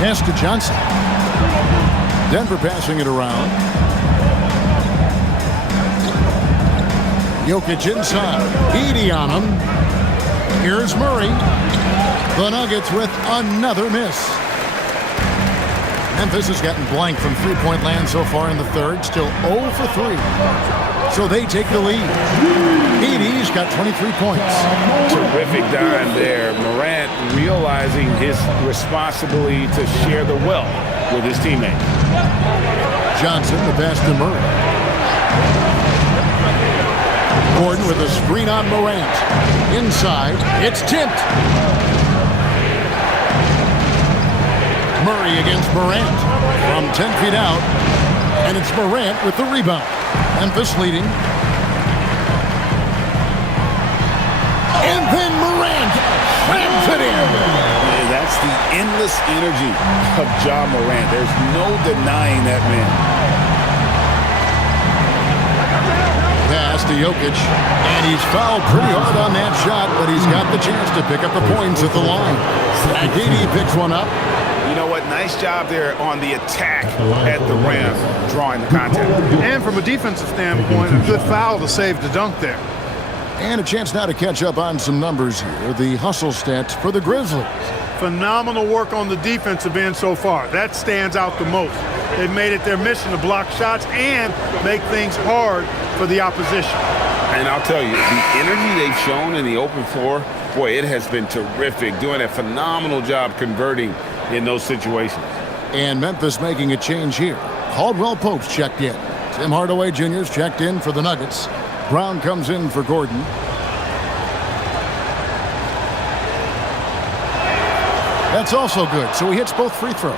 Pass to Johnson. Denver passing it around. Jokic inside. Edey on him. Here's Murray. The Nuggets with another miss. Memphis has gotten blank from three-point land so far in the third. Still 0 for 3. So they take the lead. Edey's got 23 points. Terrific dime there. Morant realizing his responsibility to share the wealth with his teammates. Johnson, the pass to Murray. Gordon with a screen on Morant. Inside, it's tipped. Murray against Morant from 10 feet out. And it's Morant with the rebound. Memphis leading. And then Morant slams it in. Yeah, that's the endless energy of Ja Morant. There's no denying that man. Pass to Jokic, and he's fouled pretty hard on that shot, but he's got the chance to pick up the points at the line. Edey picks one up. You know what? Nice job there on the attack at the rim, drawing the contact. And from a defensive standpoint, a good foul to save the dunk there. And a chance now to catch up on some numbers here. The hustle stats for the Grizzlies. Phenomenal work on the defensive end so far. That stands out the most. They've made it their mission to block shots and make things hard for the opposition. And I'll tell you, the energy they've shown in the open floor, boy, it has been terrific. Doing a phenomenal job converting in those situations. And Memphis making a change here. Caldwell Pope's checked in. Tim Hardaway Jr.'s checked in for the Nuggets. Brown comes in for Gordon. That's also good, so he hits both free throws.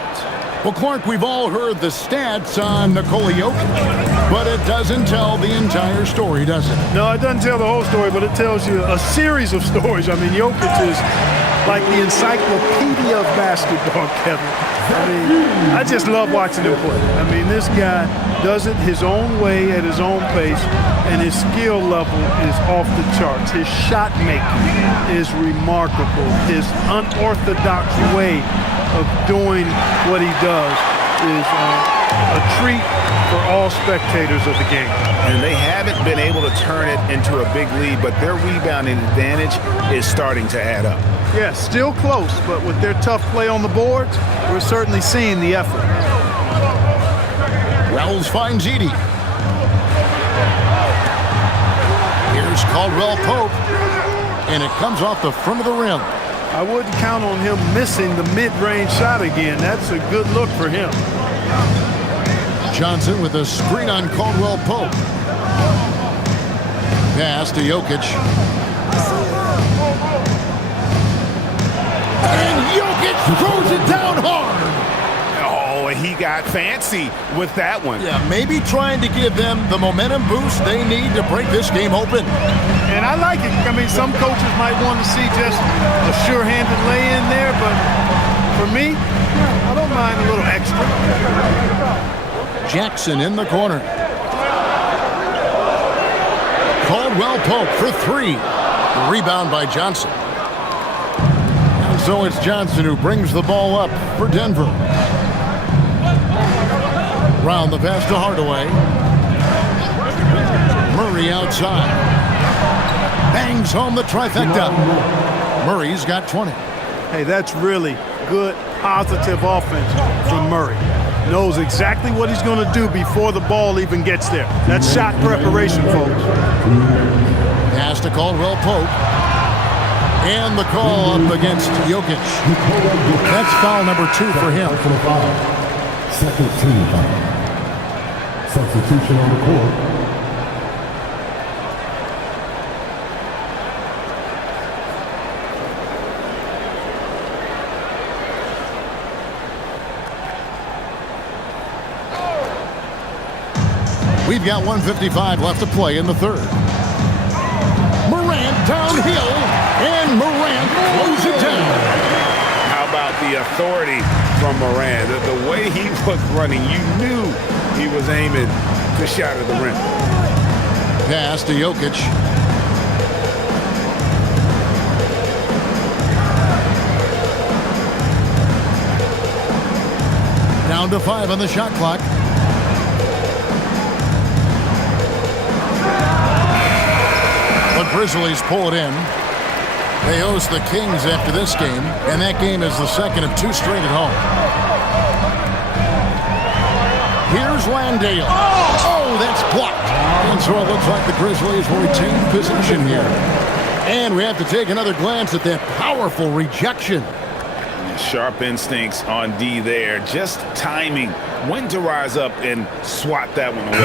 Well, Clark, we've all heard the stats on Nikola Jokic, but it doesn't tell the entire story, does it? No, it doesn't tell the whole story, but it tells you a series of stories. I mean, Jokic is like the encyclopedia of basketball, Kevin. I mean, I just love watching him play. I mean, this guy does it his own way at his own pace, and his skill level is off the charts. His shot making is remarkable. His unorthodox way of doing what he does is a treat for all spectators of the game. And they haven't been able to turn it into a big lead, but their rebounding advantage is starting to add up. Yeah, still close, but with their tough play on the boards, we're certainly seeing the effort. Wells finds Edey. Here's Caldwell Pope, and it comes off the front of the rim. I wouldn't count on him missing the mid-range shot again. That's a good look for him. Johnson with a screen on Caldwell Pope. Pass to Jokic. And Jokic throws it down hard. Oh, he got fancy with that one. Yeah, maybe trying to give them the momentum boost they need to break this game open. And I like it. I mean, some coaches might want to see just a sure-handed lay-in there, but for me, I don't mind a little extra. Jackson in the corner. Caldwell Pope for three. The rebound by Johnson. And so it's Johnson who brings the ball up for Denver. Round the pass to Hardaway. Murray outside. Bangs home the trifecta. Murray's got 20. Hey, that's really good, positive offense from Murray. Knows exactly what he's going to do before the ball even gets there. That's shot preparation, folks. Pass to Caldwell Pope. And the call up against Jokic. That's foul number 2 for him. Second team foul. Substitution on the court. We've got 1:55 left to play in the third. Morant downhill, and Morant throws it down. How about the authority from Morant. The way he was running, you knew he was aiming the shot at the rim. Pass to Jokic. Down to 5 on the shot clock. The Grizzlies pull it in. They host the Kings after this game, and that game is the second of 2 straight at home. Here's Landale. Oh, that's blocked. And so it looks like the Grizzlies will retain possession here. And we have to take another glance at that powerful rejection. Sharp instincts on D there. Just timing when to rise up and swat that one away.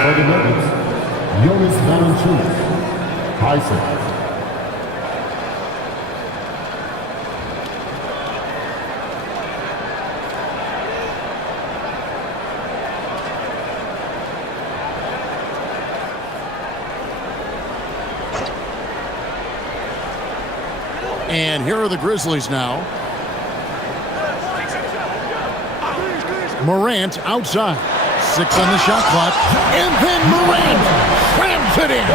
For the Nuggets, Jonas Valanciunas, Tyson. And here are the Grizzlies now. Morant outside. 6 on the shot clock. And then Morant slams it in.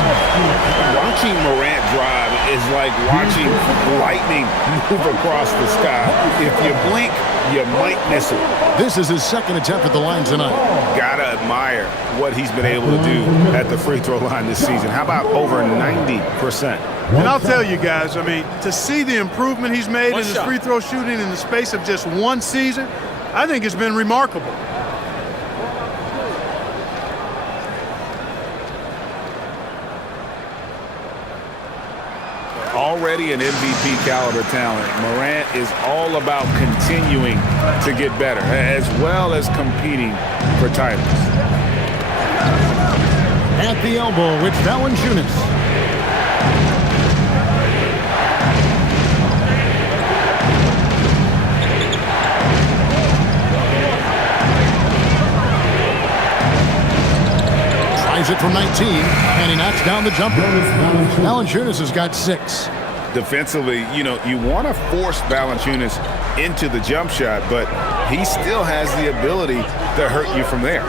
Watching Morant drive is like watching lightning move across the sky. If you blink, you might miss it. This is his second attempt at the line tonight. Gotta admire what he's been able to do at the free throw line this season. How about over 90%? And I'll tell you guys, I mean, to see the improvement he's made in his free throw shooting in the space of just one season, I think it's been remarkable. Already an MVP caliber talent, Morant is all about continuing to get better, as well as competing for titles. At the elbow, it's Valanciunas. Tries it from 19, and he knocks down the jumper. Valanciunas has got 6. Defensively, you want to force Valanciunas into the jump shot, but he still has the ability to hurt you from there.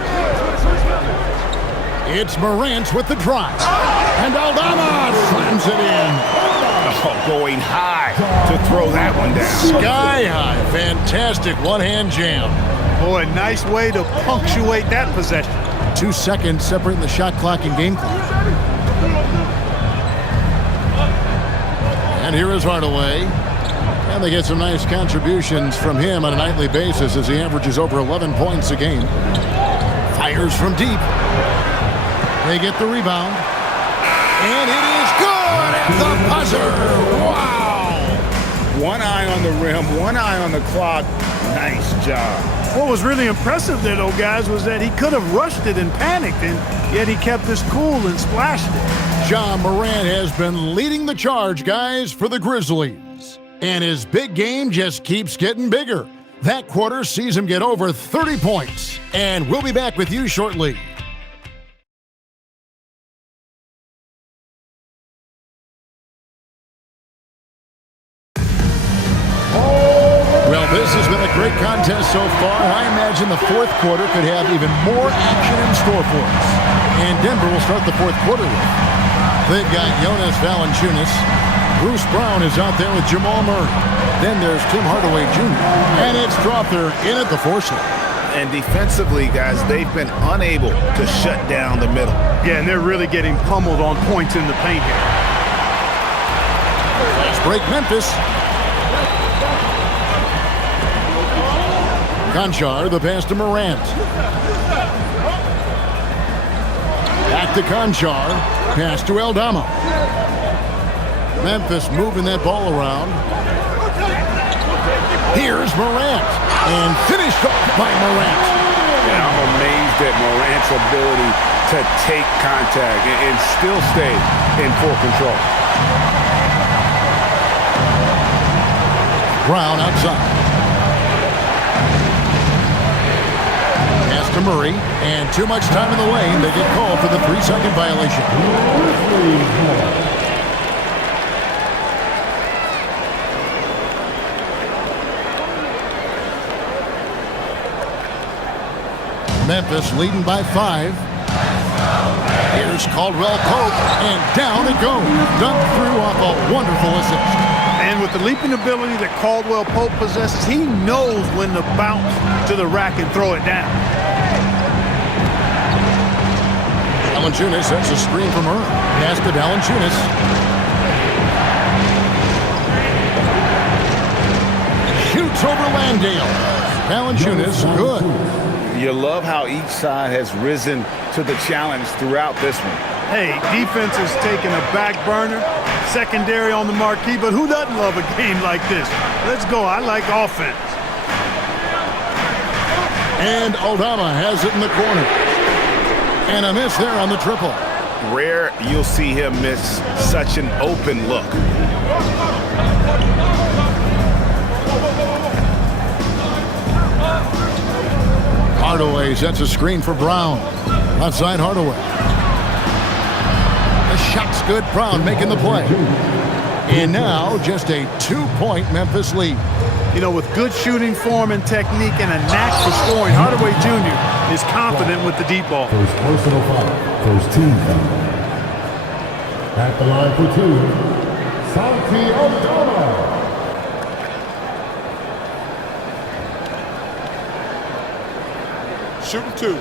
It's Morant with the drive. And Aldama slams it in. Oh, going high to throw that one down. Sky high. Fantastic one-hand jam. Boy, nice way to punctuate that possession. 2 seconds separating the shot clock and game clock. And here is Hardaway. And they get some nice contributions from him on a nightly basis as he averages over 11 points a game. Fires from deep. They get the rebound. And it is good at the buzzer. Wow. One eye on the rim, one eye on the clock. Nice job. What was really impressive there, though, guys, was that he could have rushed it and panicked, and yet he kept this cool and splashed it. Ja Morant has been leading the charge, guys, for the Grizzlies. And his big game just keeps getting bigger. That quarter sees him get over 30 points. And we'll be back with you shortly. Well, this has been a great contest so far. I imagine the fourth quarter could have even more action in store for us. And Denver will start the fourth quarter with. They've got Jonas Valanciunas. Bruce Brown is out there with Jamal Murray. Then there's Tim Hardaway Jr. And it's Strawther in at the 4 slot. And defensively, guys, they've been unable to shut down the middle. Yeah, and they're really getting pummeled on points in the paint here. Let's break Memphis. Conchar, the pass to Morant. Back to Conchar. Pass to Aldama. Memphis moving that ball around. Here's Morant. And finished off by Morant. And I'm amazed at Morant's ability to take contact and still stay in full control. Brown outside. Pass to Murray. And too much time in the lane. They get called for the 3-second violation. Memphis leading by 5. Here's Caldwell Pope, and down it goes. Dunked through off a wonderful assist. And with the leaping ability that Caldwell Pope possesses, he knows when to bounce to the rack and throw it down. Valanciunas sets a screen from Earl. Pass to Valanciunas. Shoots over Landale. Valanciunas, good. You love how each side has risen to the challenge throughout this one. Hey, defense has taken a back burner, secondary on the marquee, but who doesn't love a game like this? Let's go. I like offense. And Aldama has it in the corner. And a miss there on the triple. Rare you'll see him miss such an open look. Hardaway sets a screen for Brown. Left side, Hardaway. The shot's good. Brown making the play. And now just a 2-point Memphis lead. You know, with good shooting form and technique and a knack for scoring, Hardaway Jr. is confident with the deep ball. First personal foul. First team foul. At the line for 2, Santi Aldama. Shooting 2.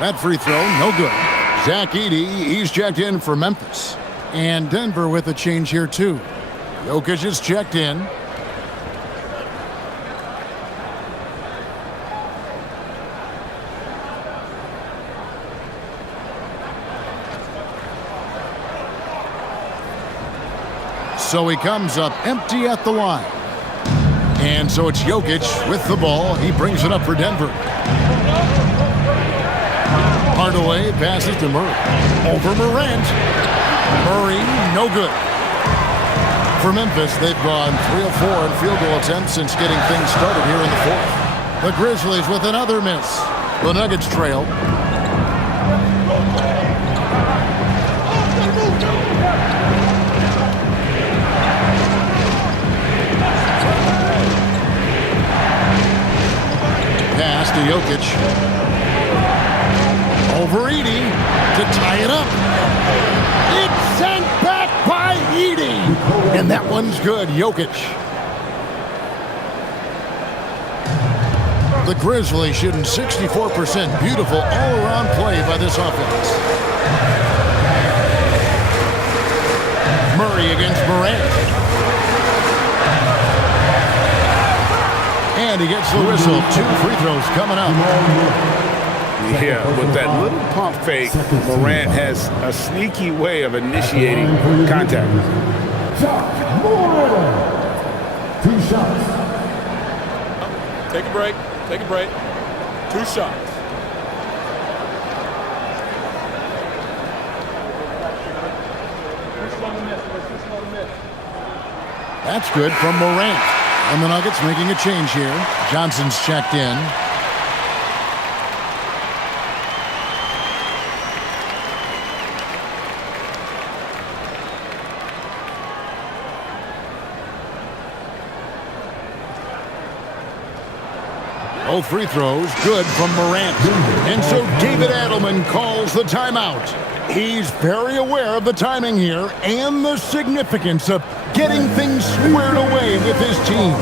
That free throw, no good. Zach Edey, he's checked in for Memphis. And Denver with a change here, too. Jokic is checked in. So he comes up empty at the line. And so it's Jokic with the ball. He brings it up for Denver. Hardaway passes to Murray. Over Morant. Murray, no good. For Memphis, they've gone 3 of 4 in field goal attempts since getting things started here in the 4th. The Grizzlies with another miss. The Nuggets trail. Pass to Jokic. Over Edey to tie it up. It's sent back by Edey. And that one's good, Jokic. The Grizzlies shooting 64%. Beautiful all-around play by this offense. Murray against Morant. And he gets the whistle. 2 free throws coming up. Yeah, with that little pump fake, Morant has a sneaky way of initiating contact. 2 shots. Take a break. Take a break. 2 shots. That's good from Morant. And the Nuggets making a change here. Johnson's checked in. Both free throws good from Morant. And so David Adelman calls the timeout. He's very aware of the timing here and the significance of getting things squared away with his team.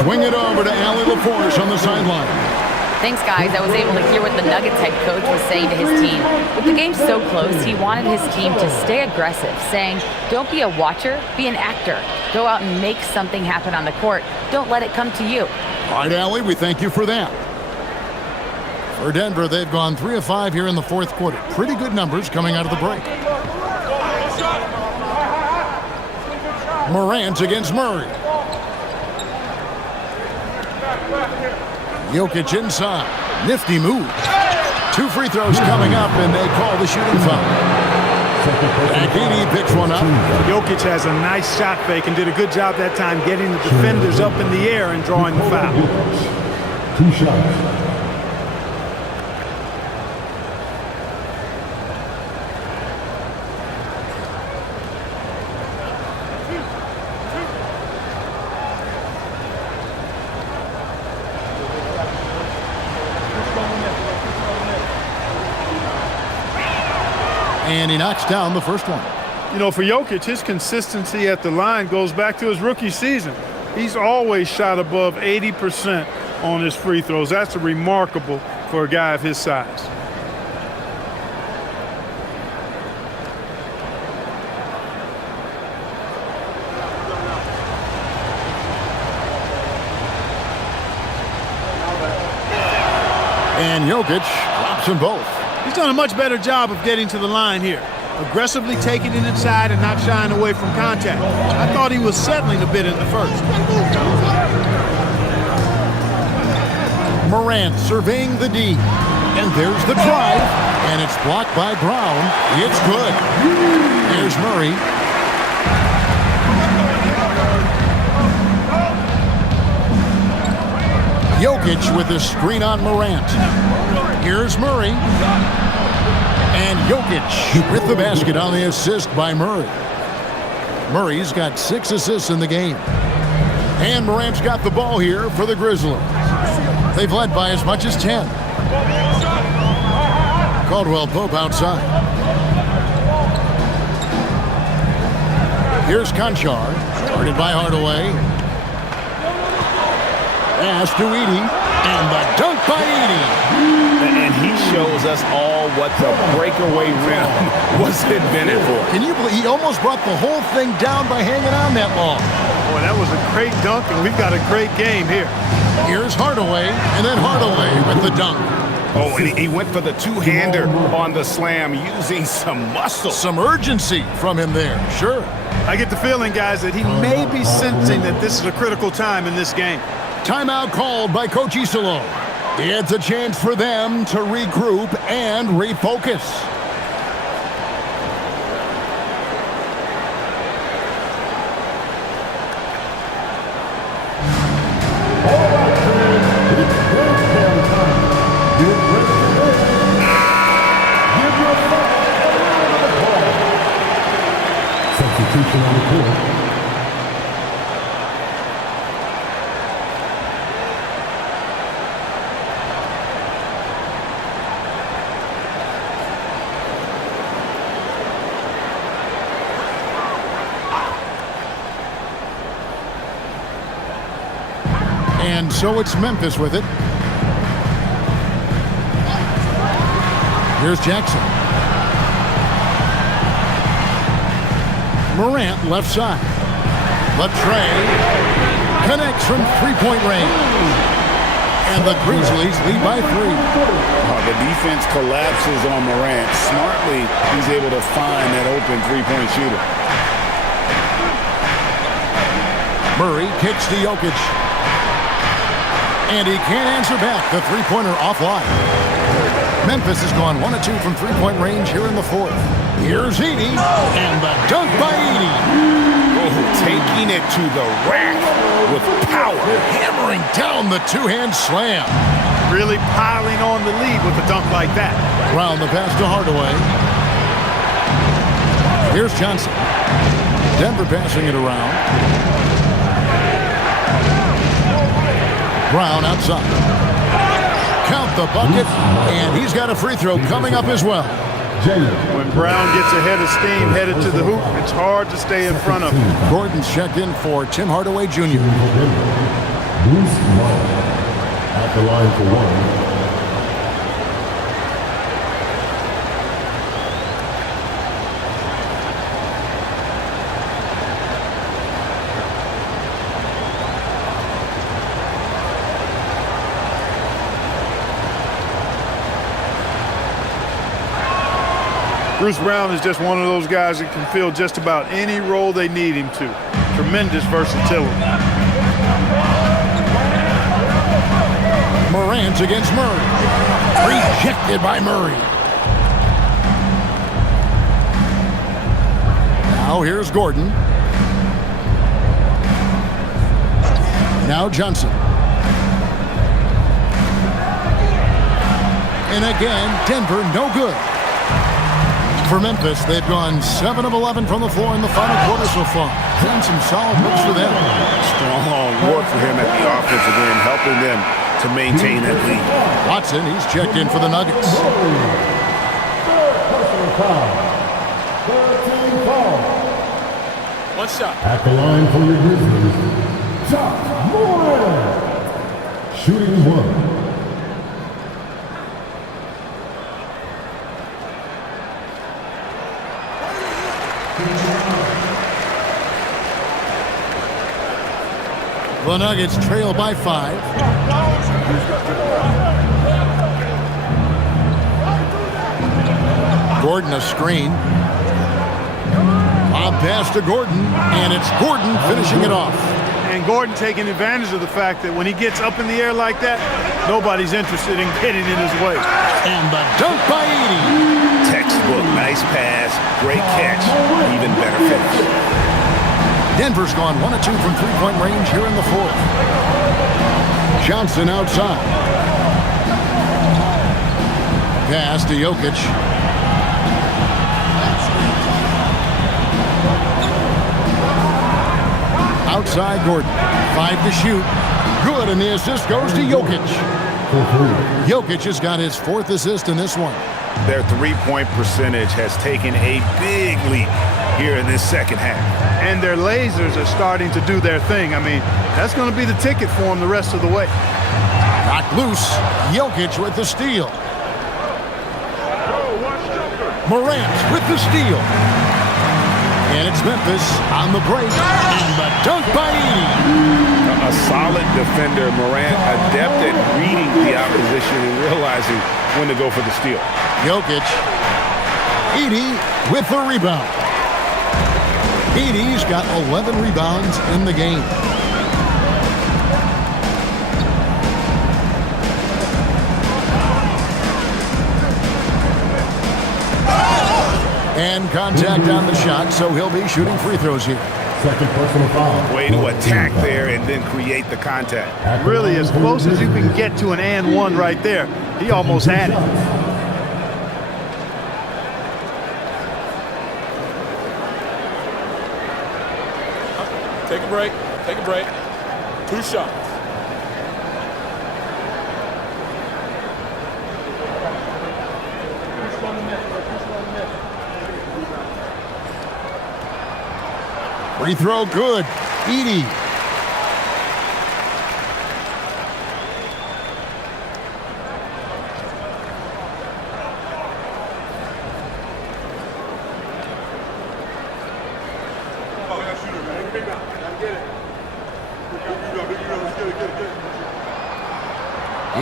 Swing it over to Allie LaForce on the sideline. Thanks, guys. I was able to hear what the Nuggets head coach was saying to his team. With the game so close, he wanted his team to stay aggressive, saying, don't be a watcher, be an actor. Go out and make something happen on the court. Don't let it come to you. All right, Allie, we thank you for that. For Denver, they've gone 3 of 5 here in the fourth quarter. Pretty good numbers coming out of the break. Morant against Murray. Jokic inside. Nifty move. 2 free throws coming up, and they call the shooting foul. Akini picks one up. Jokic has a nice shot fake and did a good job that time getting the defenders up in the air and drawing the foul. 2 shots. And he knocks down the first one. You know, for Jokic, his consistency at the line goes back to his rookie season. He's always shot above 80% on his free throws. That's remarkable for a guy of his size. And Jokic drops them both. He's done a much better job of getting to the line here. Aggressively taking it inside and not shying away from contact. I thought he was settling a bit in the first. Morant surveying the D. And there's the drive. And it's blocked by Brown. It's good. Here's Murray. Jokic with the screen on Morant. Here's Murray. And Jokic with the basket on the assist by Murray. Murray's got 6 assists in the game. And Morant's got the ball here for the Grizzlies. They've led by as much as 10. Caldwell Pope outside. Here's Conchar. Guarded by Hardaway. Pass to Edey. And the dunk by Edey. And he shows us all what the breakaway rim was invented for. Can you believe he almost brought the whole thing down by hanging on that long? Boy, that was a great dunk, and we've got a great game here. Here's Hardaway, and then Hardaway with the dunk. Oh, and he went for the two-hander on the slam using some muscle. Some urgency from him there, sure. I get the feeling, guys, that he may be sensing that this is a critical time in this game. Timeout called by Coach Isolo. It's a chance for them to regroup and refocus. Substitution on the court. And so it's Memphis with it. Here's Jackson. Morant left side. Latrey connects from three-point range. And the Grizzlies lead by 3. The defense collapses on Morant. Smartly, he's able to find that open three-point shooter. Murray kicks to Jokic. And he can't answer back. The three-pointer offline. Memphis has gone 1 of 2 from three-point range here in the fourth. Here's Edey. And the dunk by Edey. Oh, taking it to the rack with power. Hammering down the two-hand slam. Really piling on the lead with a dunk like that. Round the pass to Hardaway. Here's Johnson. Denver passing it around. Brown outside. Count the bucket, and he's got a free throw coming up as well. When Brown gets ahead of steam, headed to the hoop, it's hard to stay in front of him. Gordon's checked in for Tim Hardaway Jr. Bruce Brown at the line for one. Bruce Brown is just one of those guys that can fill just about any role they need him to. Tremendous versatility. Morant against Murray. Rejected by Murray. Now here's Gordon. Now Johnson. And again, Denver no good. For Memphis, they've gone 7 of 11 from the floor in the final quarter so far. And some solid looks for them. Strong work for him at the offensive end, helping them to maintain that lead. Watson, he's checked in for the Nuggets. One shot. At the line for your Grizzlies, Jock Moore. Shooting one. The Nuggets trail by 5. Gordon a screen. Lob pass to Gordon, and it's Gordon finishing it off. And Gordon taking advantage of the fact that when he gets up in the air like that, nobody's interested in getting in his way. And the dunk by 80. Textbook, nice pass, great catch, even better finish. Denver's gone 1 of 2 from three-point range here in the fourth. Johnson outside. Pass to Jokic. Outside Gordon. 5 to shoot. Good, and the assist goes to Jokic. Jokic has got his 4th assist in this one. Their three-point percentage has taken a big leap here in this second half. And their lasers are starting to do their thing. I mean, that's going to be the ticket for them the rest of the way. Knocked loose. Jokic with the steal. Morant with the steal. And it's Memphis on the break. And the dunk by 80. A solid defender. Morant adept at reading the opposition and realizing when to go for the steal. Jokic. 80 with the rebound. 80's got 11 rebounds in the game. And contact on the shot, so he'll be shooting free throws here. Second personal foul. Way to attack there and then create the contact. Really, as close as you can get to an and one right there. He almost had it. Take a break. Take a break. 2 shots. Free throw good. Edey.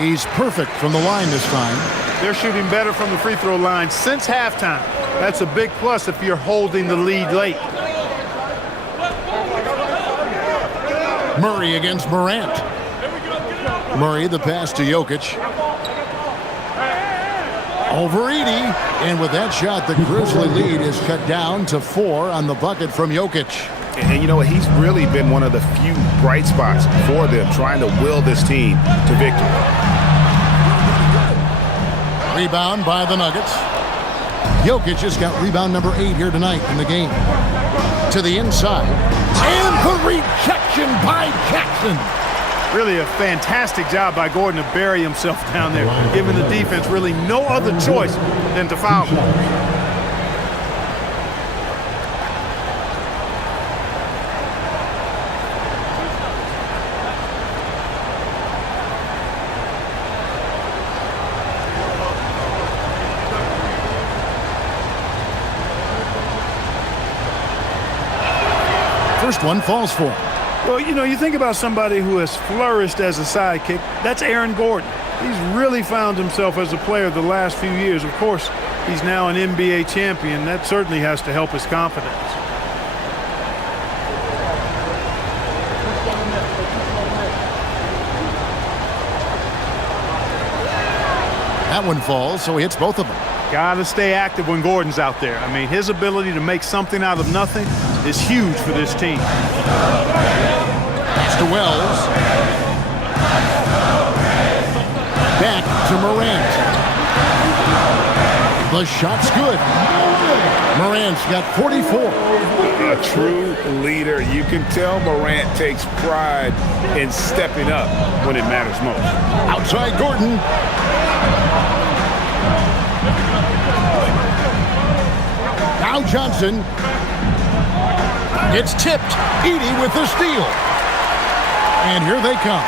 He's perfect from the line this time. They're shooting better from the free throw line since halftime. That's a big plus if you're holding the lead late. Murray against Morant. Murray the pass to Jokic. Over Edey. And with that shot, the Grizzly lead is cut down to 4 on the bucket from Jokic. And you know what? He's really been one of the few bright spots for them, trying to will this team to victory. Rebound by the Nuggets. Jokic has got rebound number 8 here tonight in the game. To the inside. And the rejection by Jackson. Really a fantastic job by Gordon to bury himself down there, giving the defense really no other choice than to foul him. First one falls for him. Well, you know, you think about somebody who has flourished as a sidekick. That's Aaron Gordon. He's really found himself as a player the last few years. Of course, he's now an NBA champion. That certainly has to help his confidence. That one falls, so he hits both of them. Got to stay active when Gordon's out there. I mean, his ability to make something out of nothing is huge for this team. Pass to Wells. Back to Morant. The shot's good. Morant's got 44. A true leader. You can tell Morant takes pride in stepping up when it matters most. Outside Gordon. Now Johnson. It's tipped. Edey with the steal. And here they come.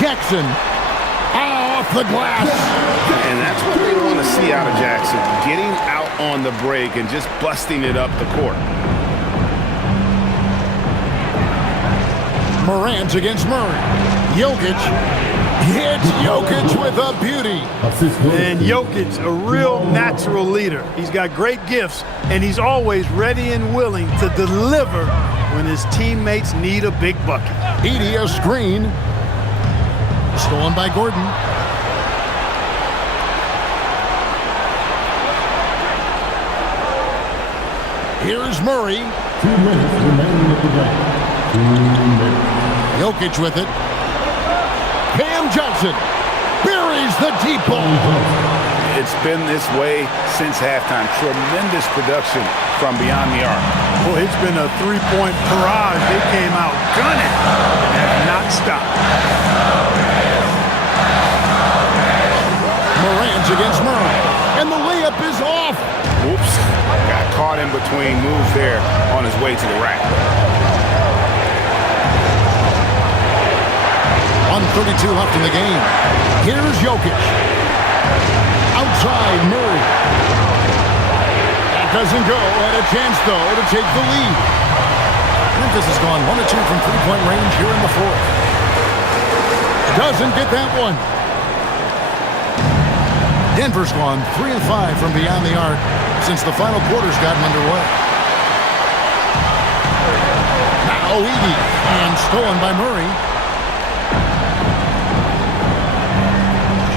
Jackson off the glass. And that's what they want to see out of Jackson. Getting out on the break and just busting it up the court. Morant against Murray. Jokic. It's Jokic with a beauty. And Jokic, a real natural leader. He's got great gifts, and he's always ready and willing to deliver when his teammates need a big bucket. Edey a screen. Stolen by Gordon. Here's Murray. 2 minutes remaining at the game. 2 minutes. Jokic with it. Cam Johnson buries the deep ball. It's been this way since halftime. Tremendous production from beyond the arc. Boy, it's been a three-point barrage. They came out gunning and have not stopped. Morant against Murray. And the layup is off. Oops. Got caught in between moves there on his way to the rack. 1:32 left in the game. Here's Jokic. Outside Murray. That doesn't go. Had a chance, though, to take the lead. Memphis has gone 1 of 2 from three-point range here in the fourth. Doesn't get that one. Denver's gone 3 of 5 from beyond the arc since the final quarter's gotten underway. Now Edey, and stolen by Murray.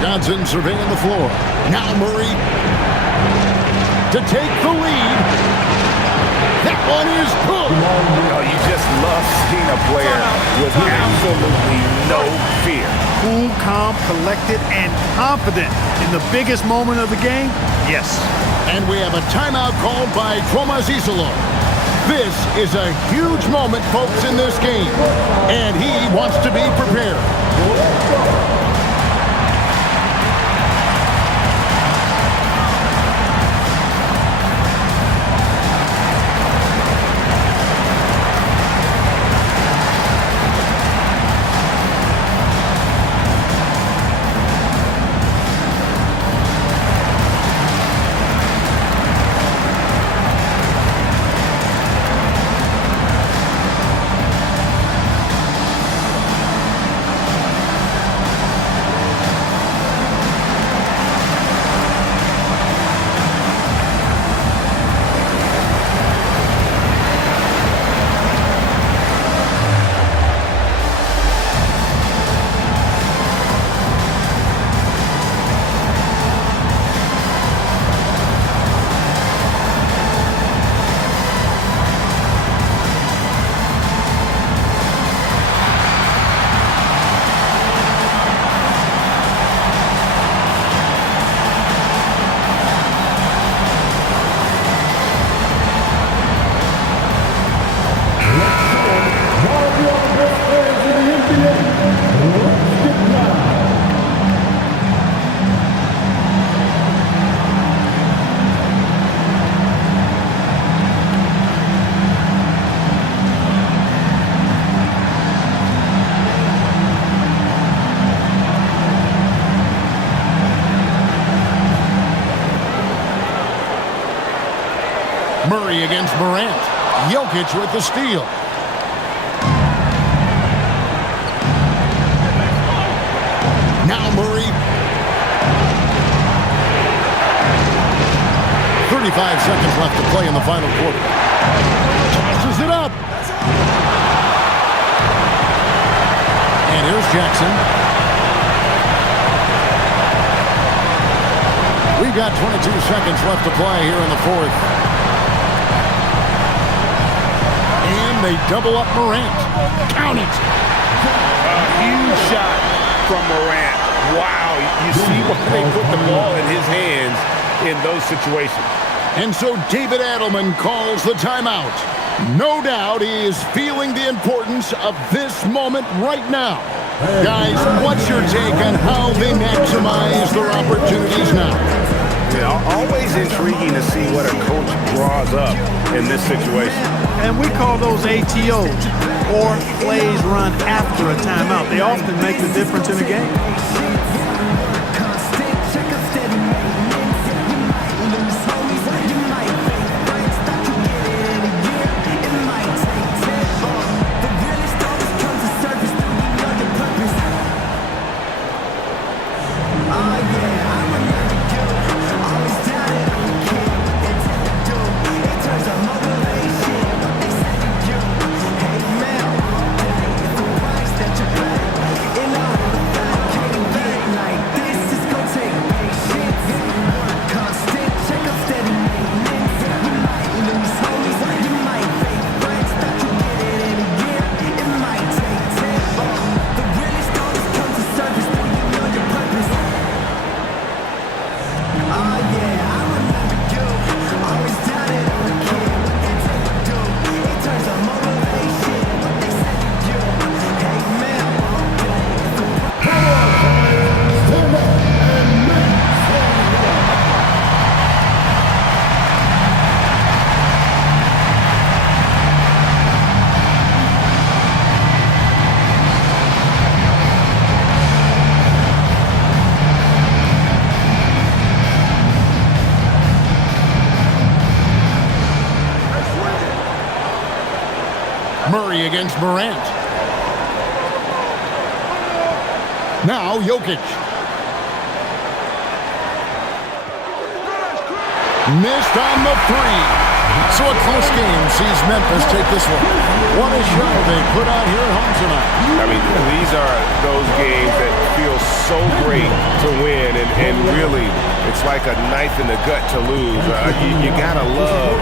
Johnson surveying the floor. Now Murray to take the lead. That one is good. Oh, you just love seeing a player with absolutely no fear. Cool, calm, collected, and confident in the biggest moment of the game? Yes. And we have a timeout called by Thomas Isolo. This is a huge moment, folks, in this game. And he wants to be prepared. Murray against Morant. Jokic with the steal. 35 seconds left to play in the final quarter. Tosses it up. And here's Jackson. We've got 22 seconds left to play here in the fourth. And they double up Morant. Count it. A huge shot from Morant. Wow, you see why they put the ball in his hands in those situations. And so David Adelman calls the timeout. No doubt he is feeling the importance of this moment right now. Guys, what's your take on how they maximize their opportunities now? Yeah, always intriguing to see what a coach draws up in this situation. And we call those ATOs, or plays run after a timeout. They often make the difference in a game. Murray against Morant. Now Jokic. Missed on the three. So a close game sees Memphis take this one. What a show they put on here at home tonight. I mean, these are those games that feel so great to win, and really, it's like a knife in the gut to lose. You gotta love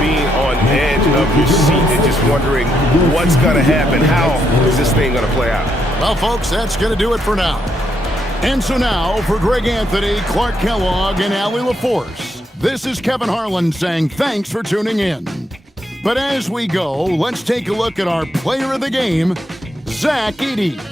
being on edge of your seat and just wondering what's gonna happen. How is this thing gonna play out? Well, folks, that's gonna do it for now. And so now, for Greg Anthony, Clark Kellogg, and Allie LaForce, this is Kevin Harlan saying thanks for tuning in. But as we go, let's take a look at our player of the game, Zach Edey.